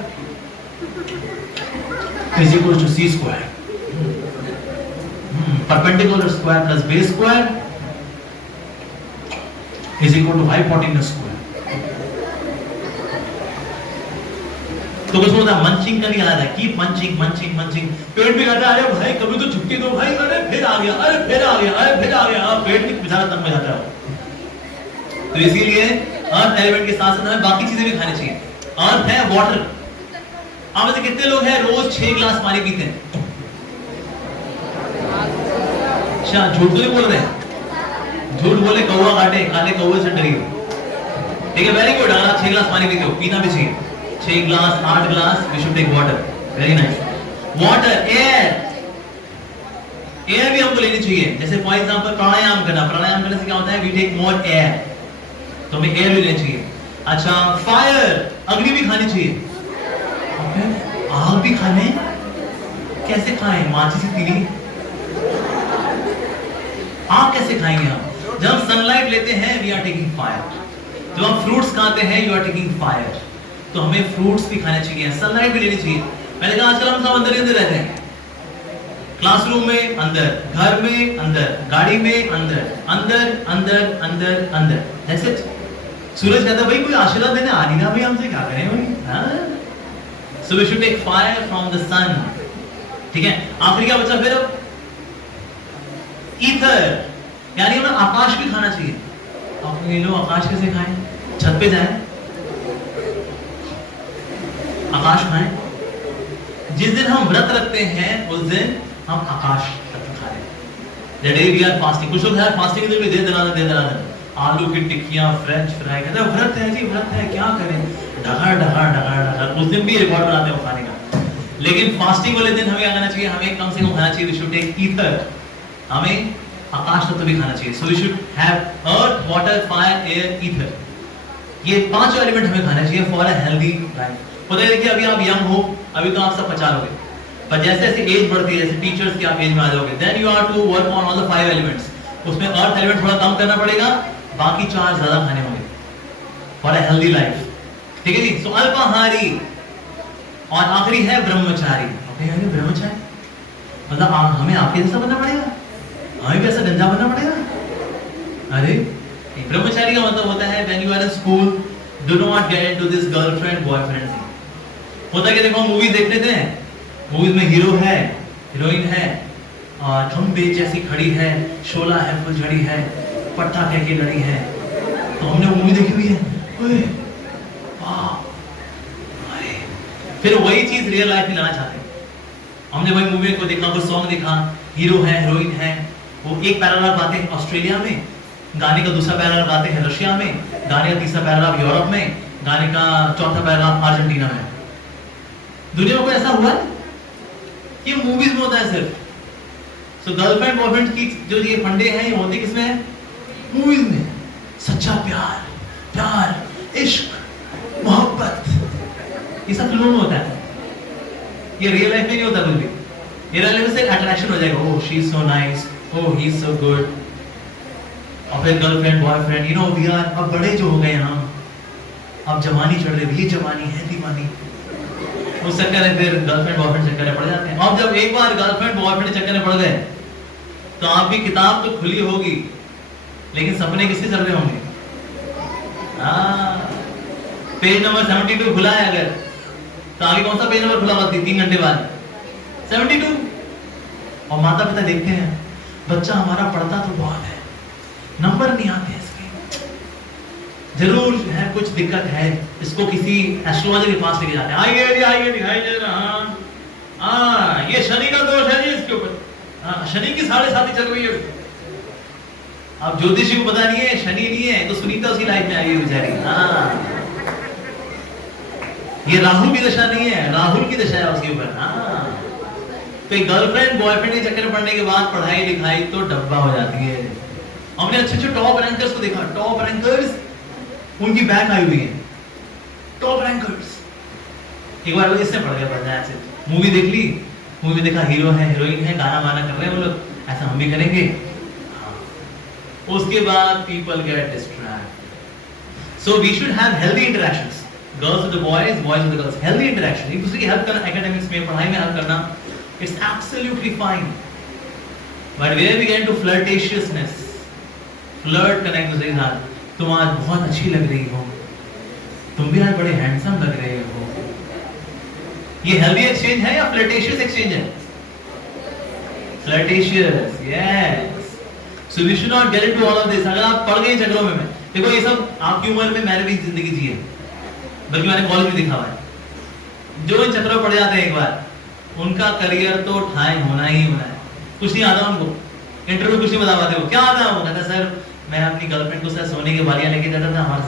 is equal to c square, perpendicular square plus base square is equal to hypotenuse square। तो कुछ होता है मंचिंग का नहीं आता है, कीप मंचिंग मंचिंग मंचिंग। पेट भी कहता है अरे भाई कभी तो झुक्की दो भाई, अरे फिर आ गया, अरे फिर आ गया, अरे फिर आ गया। पेट भी बेचारा तंग हो जाता है। तो इसीलिए अर्थ एलिमेंट के साथ साथ हमें बाकी चीजें भी खानी चाहिए। अर्थ है वाटर। आप में से कितने लोग हैं रोज 6 गिलास पानी पीते हैं? अच्छा, झूठ तो नहीं बोल रहे? झूठ बोले कौवा काटे, काले कौवे से डरिए। ठीक है, वेरी गुड। अगर आप 6 गिलास पानी पीते हो, पीना भी चाहिए। 6 गिलास 8 गिलास we should take water. Very nice. Water, air, air भी हमको लेनी चाहिए। जैसे फॉर एग्जांपल प्राणायाम करना, प्राणायाम करने से क्या होता है? वी टेक मोर एयर, तो हमें एयर भी लेनी चाहिए। अच्छा, फायर, अग्नि भी खानी चाहिए। आग भी खाने? कैसे खाएं? माचिस से तीली आग कैसे खाएंगे हम? जब हम सनलाइट लेते हैं वी आर टेकिंग फायर। जब हम फ्रूट्स खाते हैं यू आर टेकिंग फायर। तो हमें फ्रूट्स भी खाने चाहिए, सनलाइट भी लेनी चाहिए। मैंने कहा आजकल हम सब अंदर ही अंदर रहते हैं, क्लासरूम में अंदर, घर में अंदर, गाड़ी में अंदर, अंदर अंदर अंदर अंदर। That's it. सूरज कहता है भाई कोई आशीर्वाद देने आ नहीं रहा भाई, हमसे क्या करें भाई? So we should take fire from the sun. ठीक है। आखिरी क्या बचा फिर? ईथर, यानी हमें आकाश भी खाना चाहिए। आप ये लोग आकाश कैसे खाएं? छत पे जाएं, आकाश खाएं। जिस दिन हम व्रत रखते हैं उस दिन हम आकाश तत्व खा रहे हैं। The day we are fasting, कुछ लोग हैं फास्टिंग के दिन दे दे आलू की टिक्कियां, फ्रेंच फ्राई। कहते हैं व्रत है जी, व्रत है, क्या करें? ढगार ढगार ढगार ढगार। उस दिन भी रिकॉर्ड बनाते हैं खाने का। लेकिन फास्टिंग वाले दिन हमें क्या करना चाहिए? हमें कम से कम खाना चाहिए, वी शुड टेक ईथर, हमें आकाश तत्व भी खाना चाहिए। So we should have earth, water, fire, air, ether. ये 5 एलिमेंट हमें खाना चाहिए फॉर अ हेल्दी लाइफ। पता है कि अभी आप यंग हो, अभी तो आप सब पचा लोगे, पर जैसे जैसे एज बढ़ती है, जैसे टीचर्स की आप एज में आ जाओगे, then you are to work on all the 5 elements. उसमें अर्थ एलिमेंट थोड़ा कम करना पड़ेगा, बाकी 4 ज्यादा खाने होंगे फॉर अ हेल्दी लाइफ। ठीक है जी। सो अल्पाहारी, और आखिरी है ब्रह्मचारी। ओके, ब्रह्मचारी मतलब हमें आपके जैसा बनना पड़ेगा, हमें भी ऐसा गंजा बनना पड़ेगा? अरे ब्रह्मचारी का मतलब होता है when you are in school, do not get into this girlfriend boyfriend thing. होता है कि देखो मूवीज देख लेते हैं, मूवीज में हीरो है, हीरोइन है, और खंबे जैसी खड़ी है, शोला है, फुलझड़ी है, पट्टा कह के लड़ी है, तो हमने वो मूवी देखी हुई है। ओए वाह, अरे फिर वही चीज रियल लाइफ में लाना चाहते हैं। हमने वही मूवी को देखा, कोई सॉन्ग देखा, हीरो है, हीरोइन है, वो एक पैराग्राफ गाते हैं ऑस्ट्रेलिया में, गाने का दूसरा पैराग्राफ गाते हैं रशिया में, गाने का तीसरा पैराग्राफ यूरोप में, गाने का चौथा पैराग्राफ अर्जेंटीना में। दुनिया में कोई ऐसा हुआ है? ये मूवीज में होता है सिर्फ। सो गर्लफ्रेंड बॉयफ्रेंड की जो ये फंडे हैं, ये होते किसमें है? मूवीज में। सच्चा प्यार, प्यार, इश्क, मोहब्बत, ये सब फिल्मों में होता है। ये रियल लाइफ में नहीं होता कुछ भी। रियल लाइफ से अट्रैक्शन हो जाएगा, oh she is so nice, oh he is so good, और फिर girlfriend boyfriend, you know we are, अब बड़े जो हो गए हम, अब जवानी चढ़ रही, ये जवानी है दीवानी, उस चक्कर में फिर गर्लफ्रेंड बॉयफ्रेंड चक्कर में पड़ जाते हैं। अब जब एक बार गर्लफ्रेंड बॉयफ्रेंड चक्कर में पड़ गए, तो आपकी किताब तो खुली होगी, लेकिन सपने किसके चल रहे होंगे? पेज नंबर 72 खुला है अगर, तो आगे कौन सा पेज नंबर खुला होगा 3 घंटे बाद? 72। और माता पिता देखते हैं बच्चा हमारा पढ़ता तो बहुत है, नंबर नहीं आते इसके, जरूर है कुछ दिक्कत है, इसको किसी एस्ट्रोलॉजर के पास लेके जाते हैं। आइए दिखाई दे रहा, ये शनि का दोष है जी इसके ऊपर, शनि की 7.5 चल रही है। अब ज्योतिषी को पता नहीं है शनि नहीं है, तो सुनीता उसकी लाइफ में आई है बेचारी। ये राहु की दशा नहीं है, राहुल की दशा है उसके ऊपर। तो गर्लफ्रेंड बॉयफ्रेंड के चक्कर में पड़ने के बाद पढ़ाई लिखाई तो डब्बा हो जाती है। हमने अच्छे टॉप रैंकर्स को देखा, टॉप रैंकर्स, उनकी बैक आई हुई है, टॉप रैंकर्स। एक बार इससे पढ़ गया पढ़ना ऐसे, मूवी देख ली, मूवी में देखा हीरो है, हीरोइन है, गाना वाना कर रहे हैं वो लोग, ऐसा हम भी करेंगे। उसके बाद people get distract. So we should have healthy interactions, girls with the boys, boys with the girls, healthy interaction, एक दूसरे की हेल्प करना, एकेडमिक्स में, पढ़ाई में हेल्प करना, it's absolutely fine. But where we get to flirtatiousness, flirt करना एक दूसरे के साथ, तुम आज बहुत अच्छी लग रही हो, तुम भी आज बड़े हैंडसम लग रहे हो, ये हेल्दी एक्सचेंज है या फ्लर्टेशियस एक्सचेंज है? Flirtatious, yes. So we should not get into all of this. अगर आप पड़ गए झगड़ों में, देखो ये सब आपकी उम्र में मैंने भी जिंदगी जी है, बल्कि मैंने कॉलेज में देखा हुआ है। जो इन चक्रों पड़ जाते हैं एक बार, उनका करियर तो ठाई होना ही होना है। कुछ नहीं आता उनको, इंटरव्यू कुछ नहीं बता पाते वो, क्या आता है वो, कहता सर मैं अपनी गर्लफ्रेंड को सर सोने के बालियां लेके जाता था, हमारे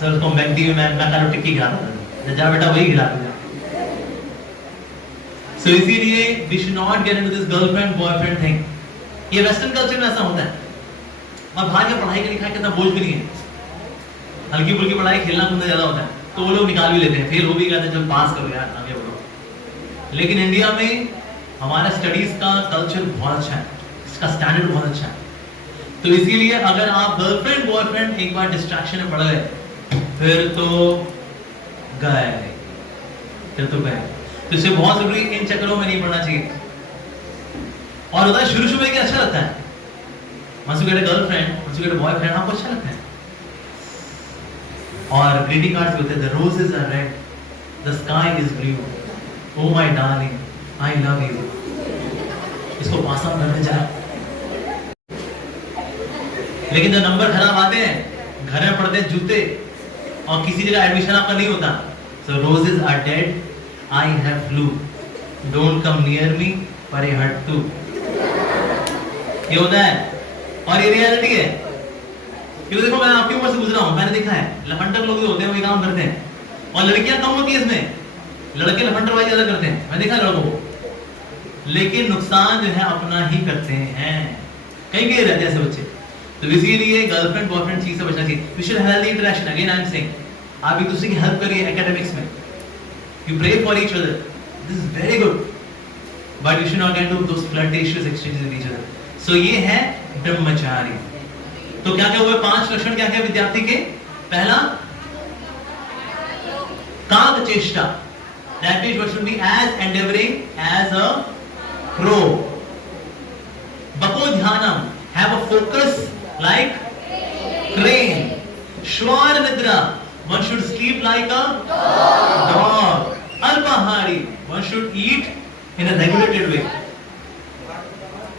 सर उसको मैगडी में मैं कालो टिक्की खिलाता था, जा बेटा वही खिला दो। सो इसीलिए we should not get into this girlfriend boyfriend thing. ये वेस्टर्न कल्चर में ऐसा होता है। और बाहर का पढ़ाई का लिखाई कितना बोझ भी नहीं है, हल्की फुल्की पढ़ाई, खेलना कूदना ज्यादा होता है, तो वो लोग निकाल भी लेते हैं, फेल हो भी गए चल पास करो यार, आगे बढ़ो। लेकिन इंडिया में हमारा स्टडीज का कल्चर बहुत अच्छा है, इसका स्टैंडर्ड बहुत अच्छा है। तो इसीलिए अगर आप गर्लफ्रेंड बॉयफ्रेंड एक बार डिस्ट्रैक्शन में पड़ गए, फिर तो गए, फिर तो गए। तो इससे बहुत जरूरी इन चक्करों में नहीं पड़ना चाहिए। और होता है शुरू शुरू में क्या अच्छा लगता है, once you get a girlfriend, once you get a boyfriend, आपको अच्छा लगता है। और ग्रीटिंग कार्ड्स भी होते हैं, the roses are red, the sky is blue, oh my darling, I love you। इसको पास ऑन करने चला। लेकिन जब नंबर खराब आते हैं, घर में पड़ते हैं जूते, और किसी जगह एडमिशन आपका नहीं होता, so roses are dead, I have flu, don't come near me, पर ये hurt too। ये होता है, और ये रियलिटी है। क्योंकि देखो मैं आपकी उम्र से गुजरा हूं, मैंने देखा है लफंडर लोग जो होते हैं वो ये काम करते हैं, और लड़कियां कम होती है इसमें, लड़के लफंडर वाली ज्यादा करते हैं, मैं देखा है लड़कों को। लेकिन नुकसान जो है अपना ही करते हैं, कहीं कहीं रहते हैं ऐसे बच्चे। तो इसीलिए गर्लफ्रेंड बॉयफ्रेंड चीज से बचना चाहिए। We should have healthy interaction. Again I am saying, आप एक दूसरे की हेल्प करिए एकेडमिक्स में, you pray for each other, this is very good. but you should not get into those flirtatious exchanges with each other. So ये है ब्रह्मचारी. तो क्या क्या हुए? 5 लक्षण क्या क्या विद्यार्थी के? पहला, काक चेष्टा. That means what should be as endeavoring as a crow. Bako dhyanam, have a focus like crane. Shwar nidra, one should sleep like a dog. Alpahari, one should eat in a regulated way.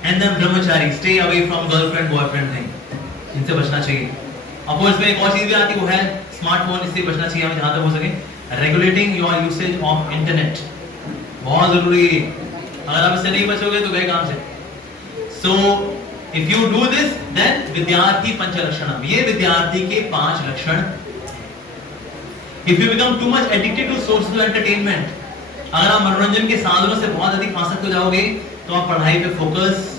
And then brahmachari, stay away from girlfriend boyfriend thing. इनसे बचना चाहिए. अब इसमें एक और चीज भी आती है, वो है स्मार्टफोन. इससे बचना चाहिए हमें जहां तक हो सके. Regulating your usage of internet बहुत जरूरी है. अगर आप इससे नहीं बचोगे तो गए काम से. So if you do this then विद्यार्थी पंच लक्षणम, ये विद्यार्थी के 5 लक्षण. If you become too much addicted to sources of entertainment, अगर आप मनोरंजन के साधनों से बहुत अधिक आसक्त हो जाओगे तो आप पढ़ाई पे फोकस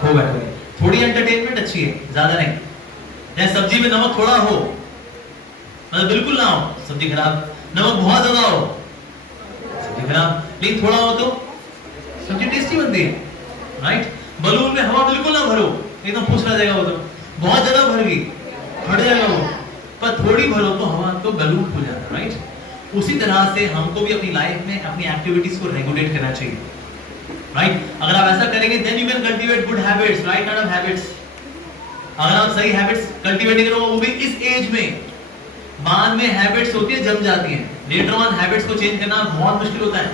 खो बैठोगे. थोड़ी एंटरटेनमेंट अच्छी है, ज्यादा नहीं. जैसे सब्जी में नमक थोड़ा हो, मतलब बिल्कुल ना हो, सब्जी खराब. नमक बहुत ज्यादा हो, सब्जी खराब. लेकिन थोड़ा हो तो सब्जी टेस्टी बनती है, राइट. बलून में हवा बिल्कुल ना भरो, एकदम फूस रह जाएगा वो. तो बहुत ज्यादा भर गई फट जाएगा वो, पर थोड़ी भरो तो हवा तो बलून फूल जाता है, राइट. उसी तरह से हमको भी अपनी लाइफ में अपनी एक्टिविटीज को रेगुलेट करना चाहिए, राइट. अगर आप ऐसा करेंगे then you can cultivate good habits, right kind of habits. अगर आप सही हैबिट्स कल्टीवेट करोगे, वो भी इस एज में. बाद में हैबिट्स होती है, जम जाती हैं. लेटर ऑन हैबिट्स को चेंज करना बहुत मुश्किल होता है.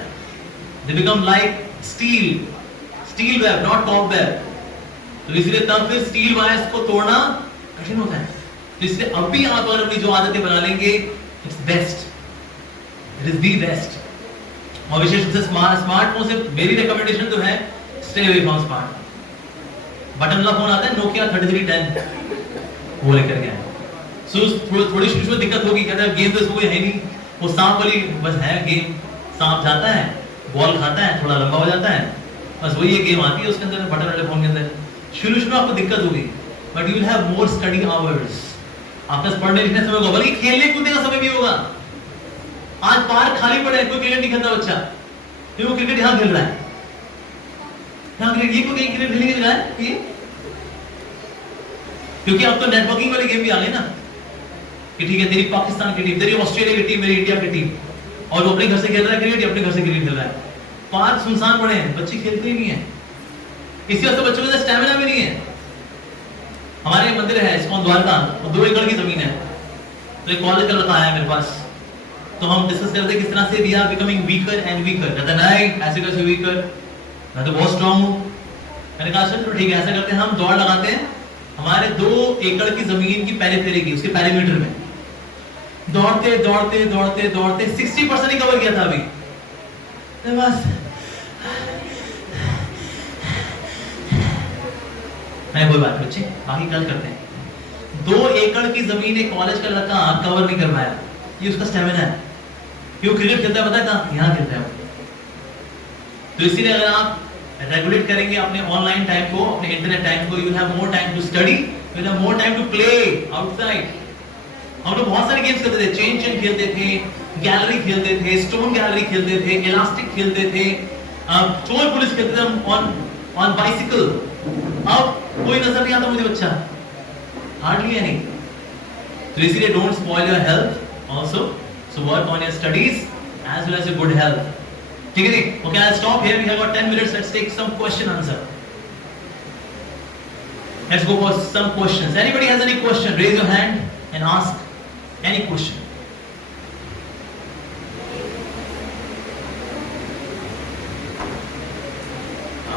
They become like steel web, not cob web. तो इसलिए तब फिर स्टील वायर्स को तोड़ना कठिन होता है. तो इसलिए अब भी आप अगर अपनी जो आदतें बना लेंगे, it's best, it is the best. और विशेष रूप से स्मार्टफोन से मेरी रिकमेंडेशन तो है stay away from smart. Button वाला फोन आता है नोकिया 3310, वो लेकर के आए. सो थोड़ी शुरू में दिक्कत होगी, कहता है गेम तो इसको कोई है नहीं. वो सांप वाली बस है गेम. सांप जाता है, बॉल खाता है, थोड़ा लंबा हो जाता है, बस वही ये गेम आती है उसके अंदर, बटन वाले फोन के अंदर. शुरू में आपको दिक्कत होगी, but you will have more study hours. आपका पढ़ने लिखने समय होगा, बल्कि खेलने कूदने का समय भी होगा. आज पार्क खाली पड़े, कोई क्रिकेट नहीं खेलता बच्चा, ये वो क्रिकेट यहाँ खेल रहा है. यहाँ क्रिकेट, ये कोई क्रिकेट खेलने के लिए है ये, क्योंकि अब तो नेटवर्किंग वाली गेम भी आ गई ना, कि ठीक है तेरी पाकिस्तान की टीम, तेरी ऑस्ट्रेलिया की टीम, मेरी इंडिया की टीम, और वो अपने घर से खेल रहा है क्रिकेट, अपने घर से क्रिकेट खेल रहा है. पार्क सुनसान पड़े हैं, बच्चे खेलते ही नहीं है. इसी वजह से बच्चों का स्टैमिना भी नहीं है. हमारे मंदिर है इस्कॉन द्वारका, 2 एकड़ की जमीन है. तो एक कॉलेज का लड़का आया मेरे पास, तो हम डिस्कस करते हैं किस तरह से we are becoming weaker and weaker. कहता नहीं ऐसे कैसे वीकर, मैं तो बहुत स्ट्रांग हूं. मैंने कहा चलो ठीक है, ऐसा करते हैं हम दौड़ लगाते हैं हमारे 2 एकड़ की जमीन की पेरिफेरी की, उसके पेरीमीटर में. दौड़ते दौड़ते दौड़ते दौड़ते 60% ही कवर किया था अभी. बस मैं कोई बात बच्चे, बाकी कल करते हैं. 2 एकड़ की जमीन एक कॉलेज का लड़का कवर नहीं कर पाया. ये उसका स्टैमिना है. क्यों क्रिकेट खेलता है, पता है कहां? यहाँ खेलता है. तो इसीलिए अगर आप रेगुलेट करेंगे अपने ऑनलाइन टाइम को, अपने इंटरनेट टाइम को, you will have more time to study, you will have more time to play outside. हम लोग बहुत सारे गेम्स खेलते थे. चेन खेलते थे, गैलरी खेलते थे, स्टोन गैलरी खेलते थे, इलास्टिक खेलते थे, चोर पुलिस खेलते थे ऑन बाइसिकल. अब कोई नजर नहीं आता मुझे बच्चा, हार्डली एनी. तो इसीलिए don't spoil your health also, so work on your studies as well as your good health. ठीक है जी? Okay, I'll stop here. We have got 10 minutes. Let's take some question answer. Let's go for some questions. Anybody has any question? Raise your hand and ask any question.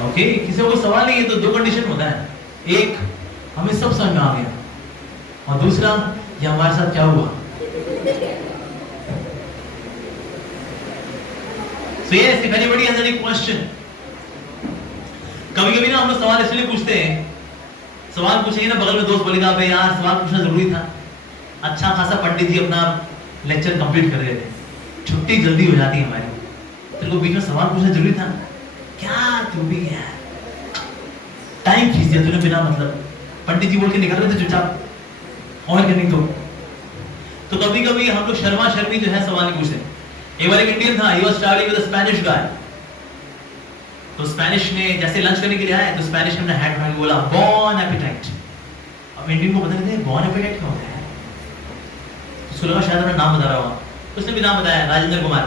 Okay, किसी को सवाल नहीं है तो 2 कंडीशन होता है. एक, हमें सब समझ में आ गया, और दूसरा, ये हमारे साथ क्या हुआ. So yes, if anybody has any question, कभी-कभी ना हम लोग सवाल इसलिए पूछते हैं, सवाल पूछेंगे ना बगल में दोस्त बोलेगा अबे यार सवाल पूछना जरूरी था. अच्छा खासा पंडित जी अपना लेक्चर कंप्लीट कर रहे थे, छुट्टी जल्दी हो जाती है हमारी, तेरे को बीच में सवाल पूछना जरूरी था क्या? तू भी यार टाइम खींच दिया तूने बिना मतलब. पंडित जी बोल के निकल रहे थे चुपचाप, और करनी तो कभी-कभी हम लोग शर्मा शर्मी जो है सवाल नहीं पूछते. एक बार एक इंडियन था, he was traveling with a Spanish guy. तो स्पेनिश ने जैसे लंच करने के लिए आए तो स्पेनिश ने अपना हैट उठा के बोला बॉन एपेटाइट। अब इंडियन को पता नहीं था बॉन एपेटाइट क्या होता है, उसको लगा शायद अपना नाम बता रहा होगा, उसने भी नाम बताया राजेंद्र कुमार।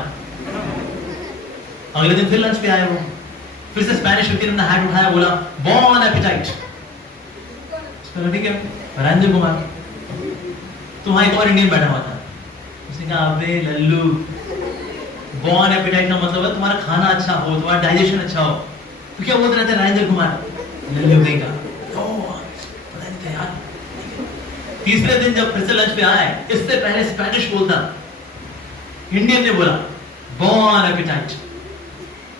अगले दिन फिर लंच पे आए वो, फिर से स्पेनिश व्यक्ति ने अपना हैट उठाया बोला बॉन एपेटाइट। ठीक है राजेंद्र कुमार। तो वहां एक और इंडियन बैठा हुआ था, उसने कहा अबे लल्लू बॉन एपेटाइट का मतलब है तुम्हारा खाना अच्छा हो, तुम्हारा डाइजेशन अच्छा हो, तो क्या बोलते रहते राजेंद्र कुमार लल्लू देगा। पता नहीं था यार। तीसरे दिन जब फिर से लंच पे आए, इससे पहले स्पेनिश बोलता, इंडियन ने बोला बॉन एपेटाइट,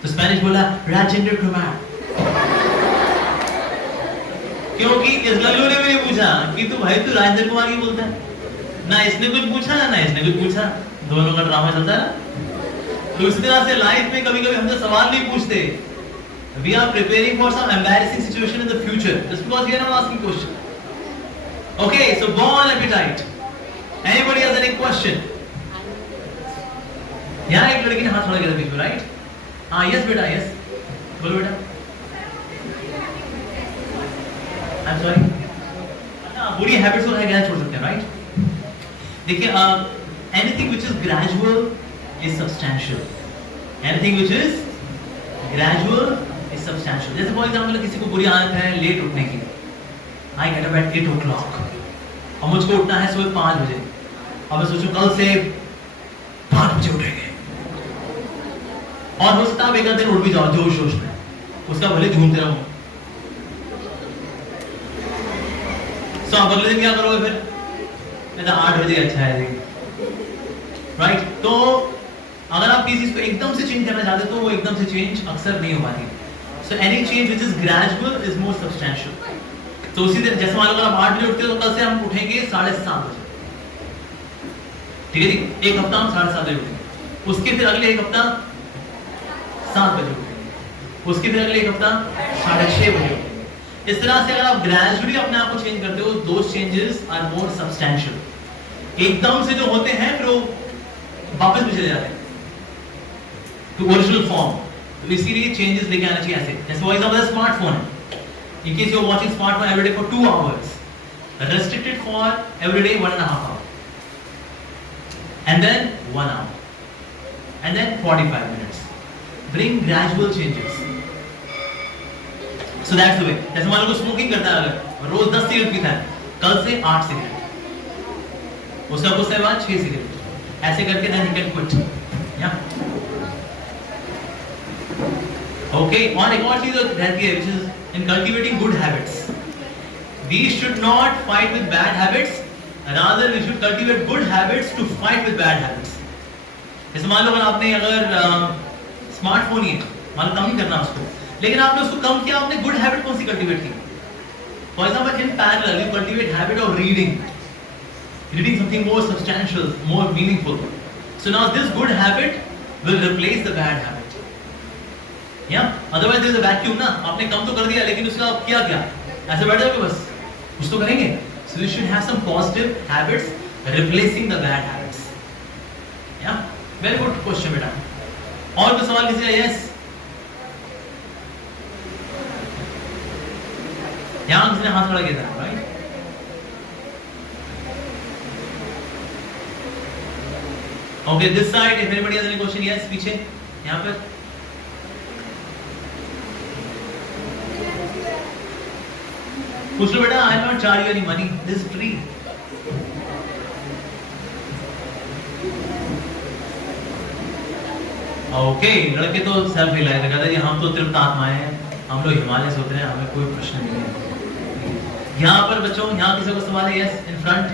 तो स्पेनिश बोला राजेंद्र कुमार। क्योंकि इस लल्लू ने भी पूछा कि तू भाई तू राजेंद्र कुमार की बोलता है ना, इसने कुछ पूछा ना इसने कुछ पूछा, दोनों का ड्रामा चलता है। तो इस तरह से लाइफ में कभी-कभी हमसे सवाल नहीं पूछते, we are preparing for some embarrassing situation in the future just because we are not asking question. Okay, so born appetite. Anybody has any question? यहाँ एक लड़की ने हाथ खड़ा किया था बीच में, राइट? हाँ यस बेटा यस, बोलो बेटा। I'm sorry. अच्छा बुरी हैबिट्स को क्या छोड़ सकते हैं, राइट? देखिए anything which is gradual is substantial. Anything which is gradual is substantial. जैसे फॉर एग्जाम्पल किसी को बुरी आदत है लेट उठने की, I get up at 8 o'clock, और मुझको उठना है सुबह 5 बजे, और मैं सोचूं कल से 5 बजे उठेंगे, और हो सकता है एक आध दिन उठ भी जाओ जोश जोश में, उसका भले झूमते रहो। सो आप अगले दिन क्या करोगे फिर? 8 बजे अच्छा है, राइट? तो अगर आप किसी चीज को एकदम से चेंज करना चाहते हो तो वो एकदम से चेंज अक्सर नहीं हो पाती। So any change which is gradual is more substantial. तो उसी तरह जैसे मान लो अगर आप 8 बजे उठते हो तो कल से हम उठेंगे 7:30 बजे, ठीक है जी? एक हफ्ता हम 7:30 बजे उठेंगे, उसके फिर अगले एक हफ्ता 7 बजे उठेंगे, उसके फिर अगले एक हफ्ता 6:30 बजे उठेंगे। इस तरह से अगर आप ग्रेजुअली अपने आप को चेंज करते हो, दोस चेंजेस आर मोर सब्सटेंशियल। एकदम से जो होते हैं फिर वो वापस भी चले जाते हैं टू ओरिजिनल फॉर्म। तो इसीलिए चेंजेस लेके आना चाहिए ऐसे। जैसे फॉर एग्जांपल स्मार्टफोन है, in case you are watching smartphone every day for 2 hours, restricted for every day 1.5 hour, and then 1 hour, and then 45 minutes. Bring gradual changes. So that's the way. जैसे मान लो कोई स्मोकिंग करता है, अगर रोज 10 सिगरेट पीता है, कल से 8 सिगरेट, उसका कुछ समय बाद 6 सिगरेट, ऐसे करके then he can quit. Yeah. Okay. और एक और चीज रहती है which is in cultivating good habits. We should not fight with bad habits, rather we should cultivate good habits to fight with bad habits. जैसे मान लो आपने अगर स्मार्टफोन ही है, मान लो कम करना उसको, लेकिन आपने उसको कम किया, आपने गुड हैबिट कौन सी कल्टीवेट की? For example in parallel you cultivate habit of reading something more substantial, more meaningful. So now this good habit will replace the bad habit. या otherwise there is a vacuum ना, आपने कम तो कर दिया लेकिन उसका आप किया क्या? ऐसे बैठ जाओगे बस, कुछ तो करेंगे. So you should have some positive habits replacing the bad habits. या वेरी गुड क्वेश्चन बेटा. और कोई सवाल कीजिए. यस, यहाँ किसने हाथ खड़ा किया था? Right. Okay, this side if anybody has any question. Yes, पीछे यहाँ पर. पूछ लो बेटा. I am not charge you any money, this is free. Okay, लड़के तो सेल्फ रिलाइज कहते हैं हम तो तृप्त आत्माएं हैं, हम लोग हिमालय से उतरे हैं, हमें कोई प्रश्न नहीं है. यहाँ पर बच्चों, यहाँ किसी को सवाल है? Yes, in front.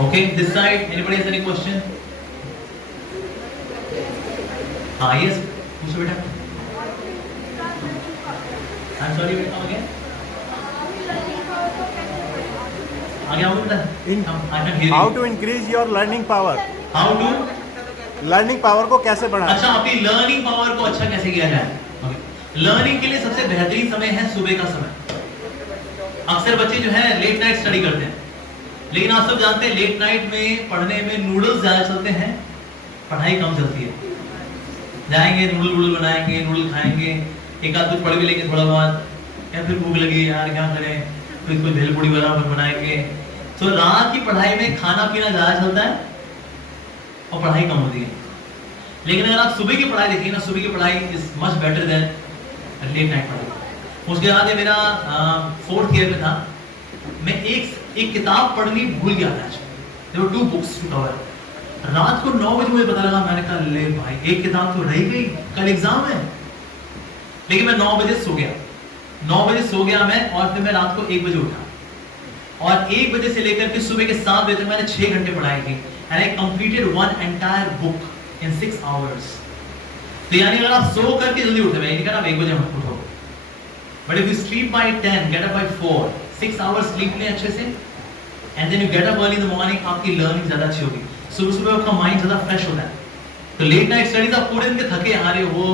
Okay, this side anybody has any question? हाँ, यस, पूछो बेटा. आई एम सॉरी बेटा, आगे आओ बेटा. How to increase your learning power. How to learning power को कैसे बढ़ाएं? अच्छा, अपनी लर्निंग पावर को अच्छा कैसे किया जाए? लर्निंग के लिए सबसे बेहतरीन समय है सुबह का समय. अक्सर बच्चे जो है लेट नाइट स्टडी करते हैं, लेकिन आप सब जानते हैं लेट नाइट में पढ़ने में नूडल्स ज्यादा चलते हैं पढ़ाई कम चलती है। जाएंगे नूडल वूडल बनाएंगे, नूडल खाएंगे, एक आध कुछ पढ़ भी लेंगे थोड़ा बहुत, या फिर भूख लगी यार क्या करें, फिर कोई भेलपूरी बराबर बनाएंगे। तो रात की पढ़ाई में खाना पीना ज्यादा चलता है और पढ़ाई कम होती है। लेकिन अगर आप सुबह की पढ़ाई देखिए ना, सुबह की पढ़ाई is much better than late night पढ़ाई। उसके बाद मेरा 4th ईयर में था, मैं एक किताब पढ़नी भूल गया था। There were 2 books to cover. रात को 9 बजे मुझे पता लगा, मैंने कहा ले भाई एक किताब तो रह गई, कल एग्जाम है। लेकिन मैं 9 बजे सो गया, 9 बजे सो गया मैं, और फिर मैं रात को 1 बजे उठा, और 1 बजे से लेकर के सुबह के 7 बजे तक मैंने 6 घंटे पढ़ाई की, and I completed one entire book in 6 hours. तो यानी अगर आप सो करके जल्दी उठे, मैं ये नहीं कह रहा आप 1 बजे मत उठो, but if you sleep by 10, get up by 4, 6 hours sleep लें अच्छे से, and then you get up early in the morning, आपकी लर्निंग ज्यादा अच्छी होगी। सुबह सुबह आपका माइंड ज्यादा फ्रेश होता है। तो लेट नाइट स्टडीज आप पूरे दिन के थके आ रहे हो, वो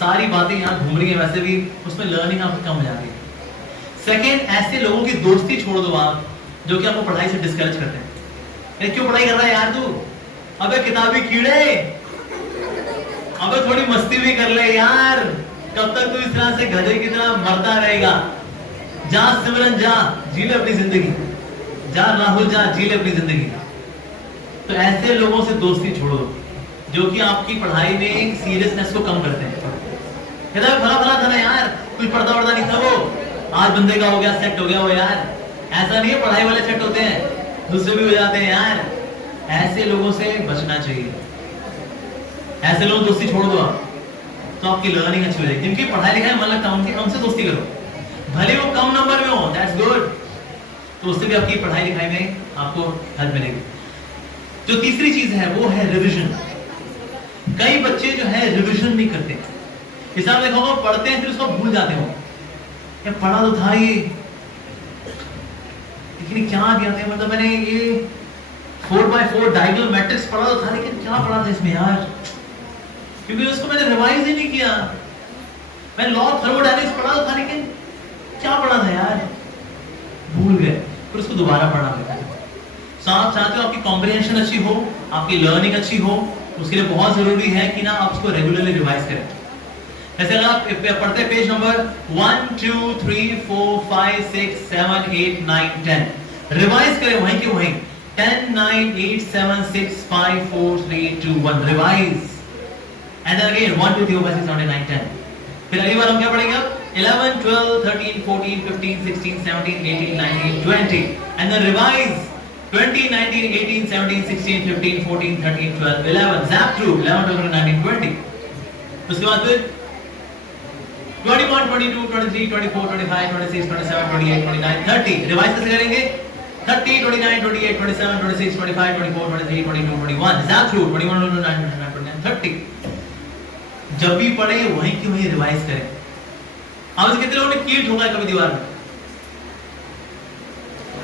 सारी बातें यहाँ घूम रही है वैसे भी, उसमें लर्निंग आपकी कम हो जाती है। सेकेंड, ऐसे लोगों की दोस्ती छोड़ दो आप जो कि आपको पढ़ाई से डिस्करेज करते हैं। क्यों पढ़ाई कर रहा है यार तू, अबे किताबी कीड़े, अबे थोड़ी मस्ती भी कर ले यार, कब तक तू इस तरह से गधे की तरह मरता रहेगा। जा सिमरन जा, जी ले अपनी जिंदगी, जा राहुल जा, जी ले अपनी जिंदगी। तो ऐसे लोगों से दोस्ती छोड़ो जो कि आपकी पढ़ाई में सीरियसनेस को कम करते हैं। कहता है भला भला था ना यार, कुछ पढ़ता पढ़ता नहीं था वो, आज बंदे का हो गया, सेट हो गया वो यार। ऐसा नहीं है, पढ़ाई वाले सेट होते हैं, दूसरे भी हो जाते हैं यार। ऐसे लोगों से बचना चाहिए, ऐसे लोग दोस्ती छोड़ दो आप, तो आपकी लर्निंग अच्छी हो जाएगी। जिनकी पढ़ाई लिखाई मन लगता है उनसे दोस्ती करो, भले वो कम नंबर में हो, दैट्स गुड, तो उससे भी आपकी पढ़ाई लिखाई में आपको हेल्प मिलेगी। जो तीसरी चीज है वो है रिवीजन। कई बच्चे जो है रिवीजन नहीं करते, हिसाब देखो वो पढ़ते हैं फिर उसको भूल जाते हो, क्या पढ़ा तो था ये, लेकिन क्या दिया था, मतलब मैंने ये 4x4 डायगोनल मैट्रिक्स पढ़ा तो था, लेकिन क्या पढ़ा था इसमें यार, क्योंकि उसको मैंने रिवाइज ही नहीं किया। मैं लॉग थर्मोडायनेमिक्स पढ़ा तो था, लेकिन क्या पढ़ा था यार, भूल गए, फिर उसको दोबारा पढ़ना पड़ता है। तो आप चाहते हो आपकी कॉम्प्रिहेंशन अच्छी हो, आपकी लर्निंग अच्छी हो, उसके लिए बहुत जरूरी है कि ना आप उसको रेगुलरली रिवाइज करें। जैसे अगर आप पढ़ते हैं पेज नंबर 1 2 3 4 5 6 7 8 9 10, रिवाइज करें वहीं के वहीं, 10 9 8 7 6 5 4 3 2 1, रिवाइज, एंड अगेन 1 2 3 4 5 6 7 8 9 10। फिर अगली बार हम क्या पढ़ेंगे, 11 12 13 14 15 16 17 18 19 20, and then revise 20 19 18 17 16 15 14 13 12 11, zap through 11 12 19 20। उसके बाद फिर 21 22 23 24 25 26 27 28 29 30, रिवाइज कैसे करेंगे, 30 29 28 27 26 25 24 23 22 21, zap through 21 29 29 30। जब भी पढ़े वहीं की वहीं रिवाइज करें। अब कितने लोगों ने कील ठोका है कभी दीवार में,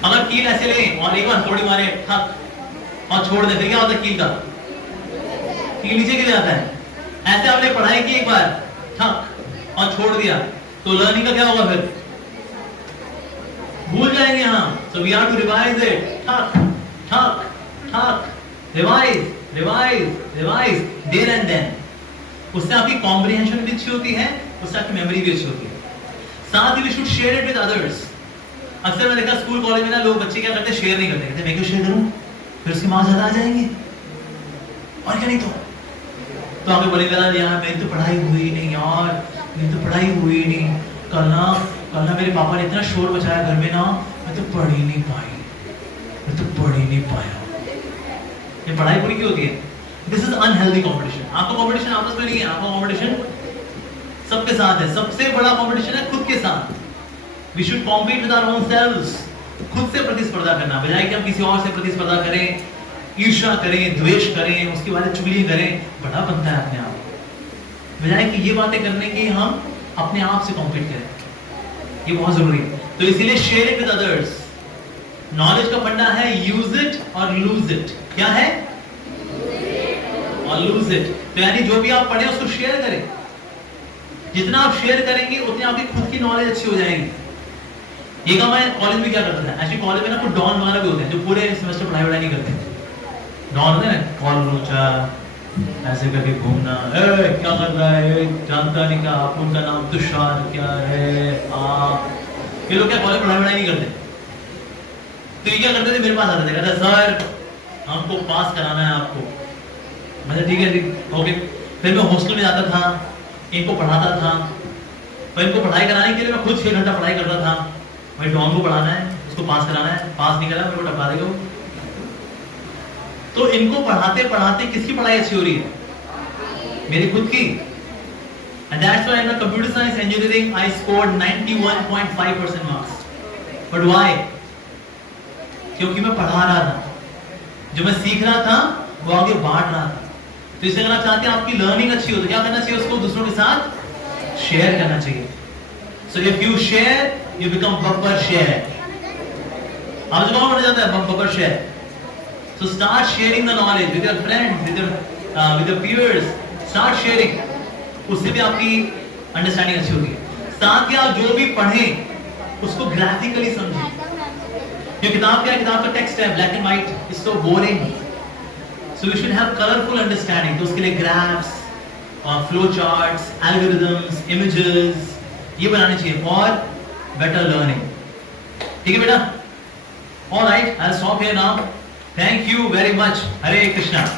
अगर कील ऐसे ले और एक बार थोड़ी मारे ठक और छोड़ दे, फिर क्या होता है, कील का कील नीचे गिर जाता है। ऐसे आपने पढ़ाई की एक बार ठक और छोड़ दिया, तो लर्निंग का क्या होगा, फिर भूल जाएंगे हम। So we have to revise it, ठक ठक ठक, revise revise revise, there and then. उससे आपकी कॉम्प्रिहेंशन भी अच्छी होती है, उससे आपकी मेमोरी भी अच्छी होती है। साथ ही we should share it with others. अक्सर मैं देखा स्कूल कॉलेज में ना लोग बच्चे क्या करते हैं, शेयर नहीं करते, कहते मैं क्यों शेयर करूं, फिर उसके मार्क्स ज्यादा आ जाएंगे और क्या, नहीं तो आगे बोलेगा यार मेरी तो पढ़ाई हुई नहीं यार, मेरी तो पढ़ाई हुई नहीं, कल ना मेरे पापा ने इतना शोर मचाया घर में ना, मैं तो पढ़ ही नहीं पाई, मैं तो पढ़ ही नहीं पाया। ये पढ़ाई पूरी क्यों होती है, दिस इज अनहेल्दी कंपटीशन। आपका कंपटीशन आपस में नहीं है, आपका कंपटीशन सबके साथ है। सबसे बड़ा कंपटीशन है खुद के साथ। We should compete with our own selves. खुद से प्रतिस्पर्धा करना, बजाय कि हम किसी और से प्रतिस्पर्धा करें, ईर्ष्या करें, द्वेष करें, उसके बाद चुगली करें, बड़ा बनता है अपने आप, बजाय कि ये बातें करने की हम अपने आप से कॉम्पीट करें, ये बहुत जरूरी है। तो इसीलिए share it with others. Knowledge का फंडा है यूज इट और लूज इट। क्या है, और लूज इट। तो यानी जो भी आप पढ़े उसको शेयर करें, जितना आप शेयर करेंगे उतनी आपकी खुद की नॉलेज अच्छी हो जाएगी। ये काम मैं कॉलेज में क्या करता था, एक्चुअली कॉलेज में ना कुछ डॉन वगैरह भी होते हैं जो पूरे सेमेस्टर पढ़ाई वढ़ाई नहीं करते। डॉन होते हैं, कॉल लोचा, ऐसे करके घूमना, क्या कर रहा है, जानता नहीं क्या, आप उनका नाम तुषार क्या है, आप ये लोग क्या कॉलेज पढ़ाई नहीं करते। तो ये क्या करते थे, मेरे पास आते थे, कहते सर हमको पास कराना है आपको। मतलब ठीक है ओके। फिर मैं हॉस्टल में जाता था, इनको पढ़ाता था, पर इनको पढ़ाई कराने के लिए मैं खुद 6 घंटा पढ़ाई करता था। भाई डॉन को पढ़ाना है, उसको पास कराना है, पास नहीं करा मेरे को टपका देगा। तो इनको पढ़ाते पढ़ाते किसकी पढ़ाई अच्छी हो रही है, मेरी खुद की। And that's why in the computer science engineering I scored 91.5% marks. But why? क्योंकि मैं पढ़ा रहा था, जो मैं सीख रहा था वो आगे बांट रहा था। तो इसलिए अगर आप चाहते हैं आपकी लर्निंग अच्छी हो तो क्या करना चाहिए, उसको दूसरों के साथ शेयर करना चाहिए। So if you share, you become bumper share. आप जो बन जाता है bumper share. So start sharing the knowledge with your friends, with your peers. Start sharing. उससे भी आपकी अंडरस्टैंडिंग अच्छी होती है। साथ ही आप जो भी पढ़ें उसको ग्राफिकली समझें। ये किताब क्या है, किताब का टेक्स्ट है black and white, it's so boring. So you should have colourful understanding. तो उसके लिए graphs, flow charts, algorithms, images ये बनाने चाहिए फॉर बेटर लर्निंग। ठीक है बेटा? Alright, I will stop here now. Thank you very much. Hare Krishna.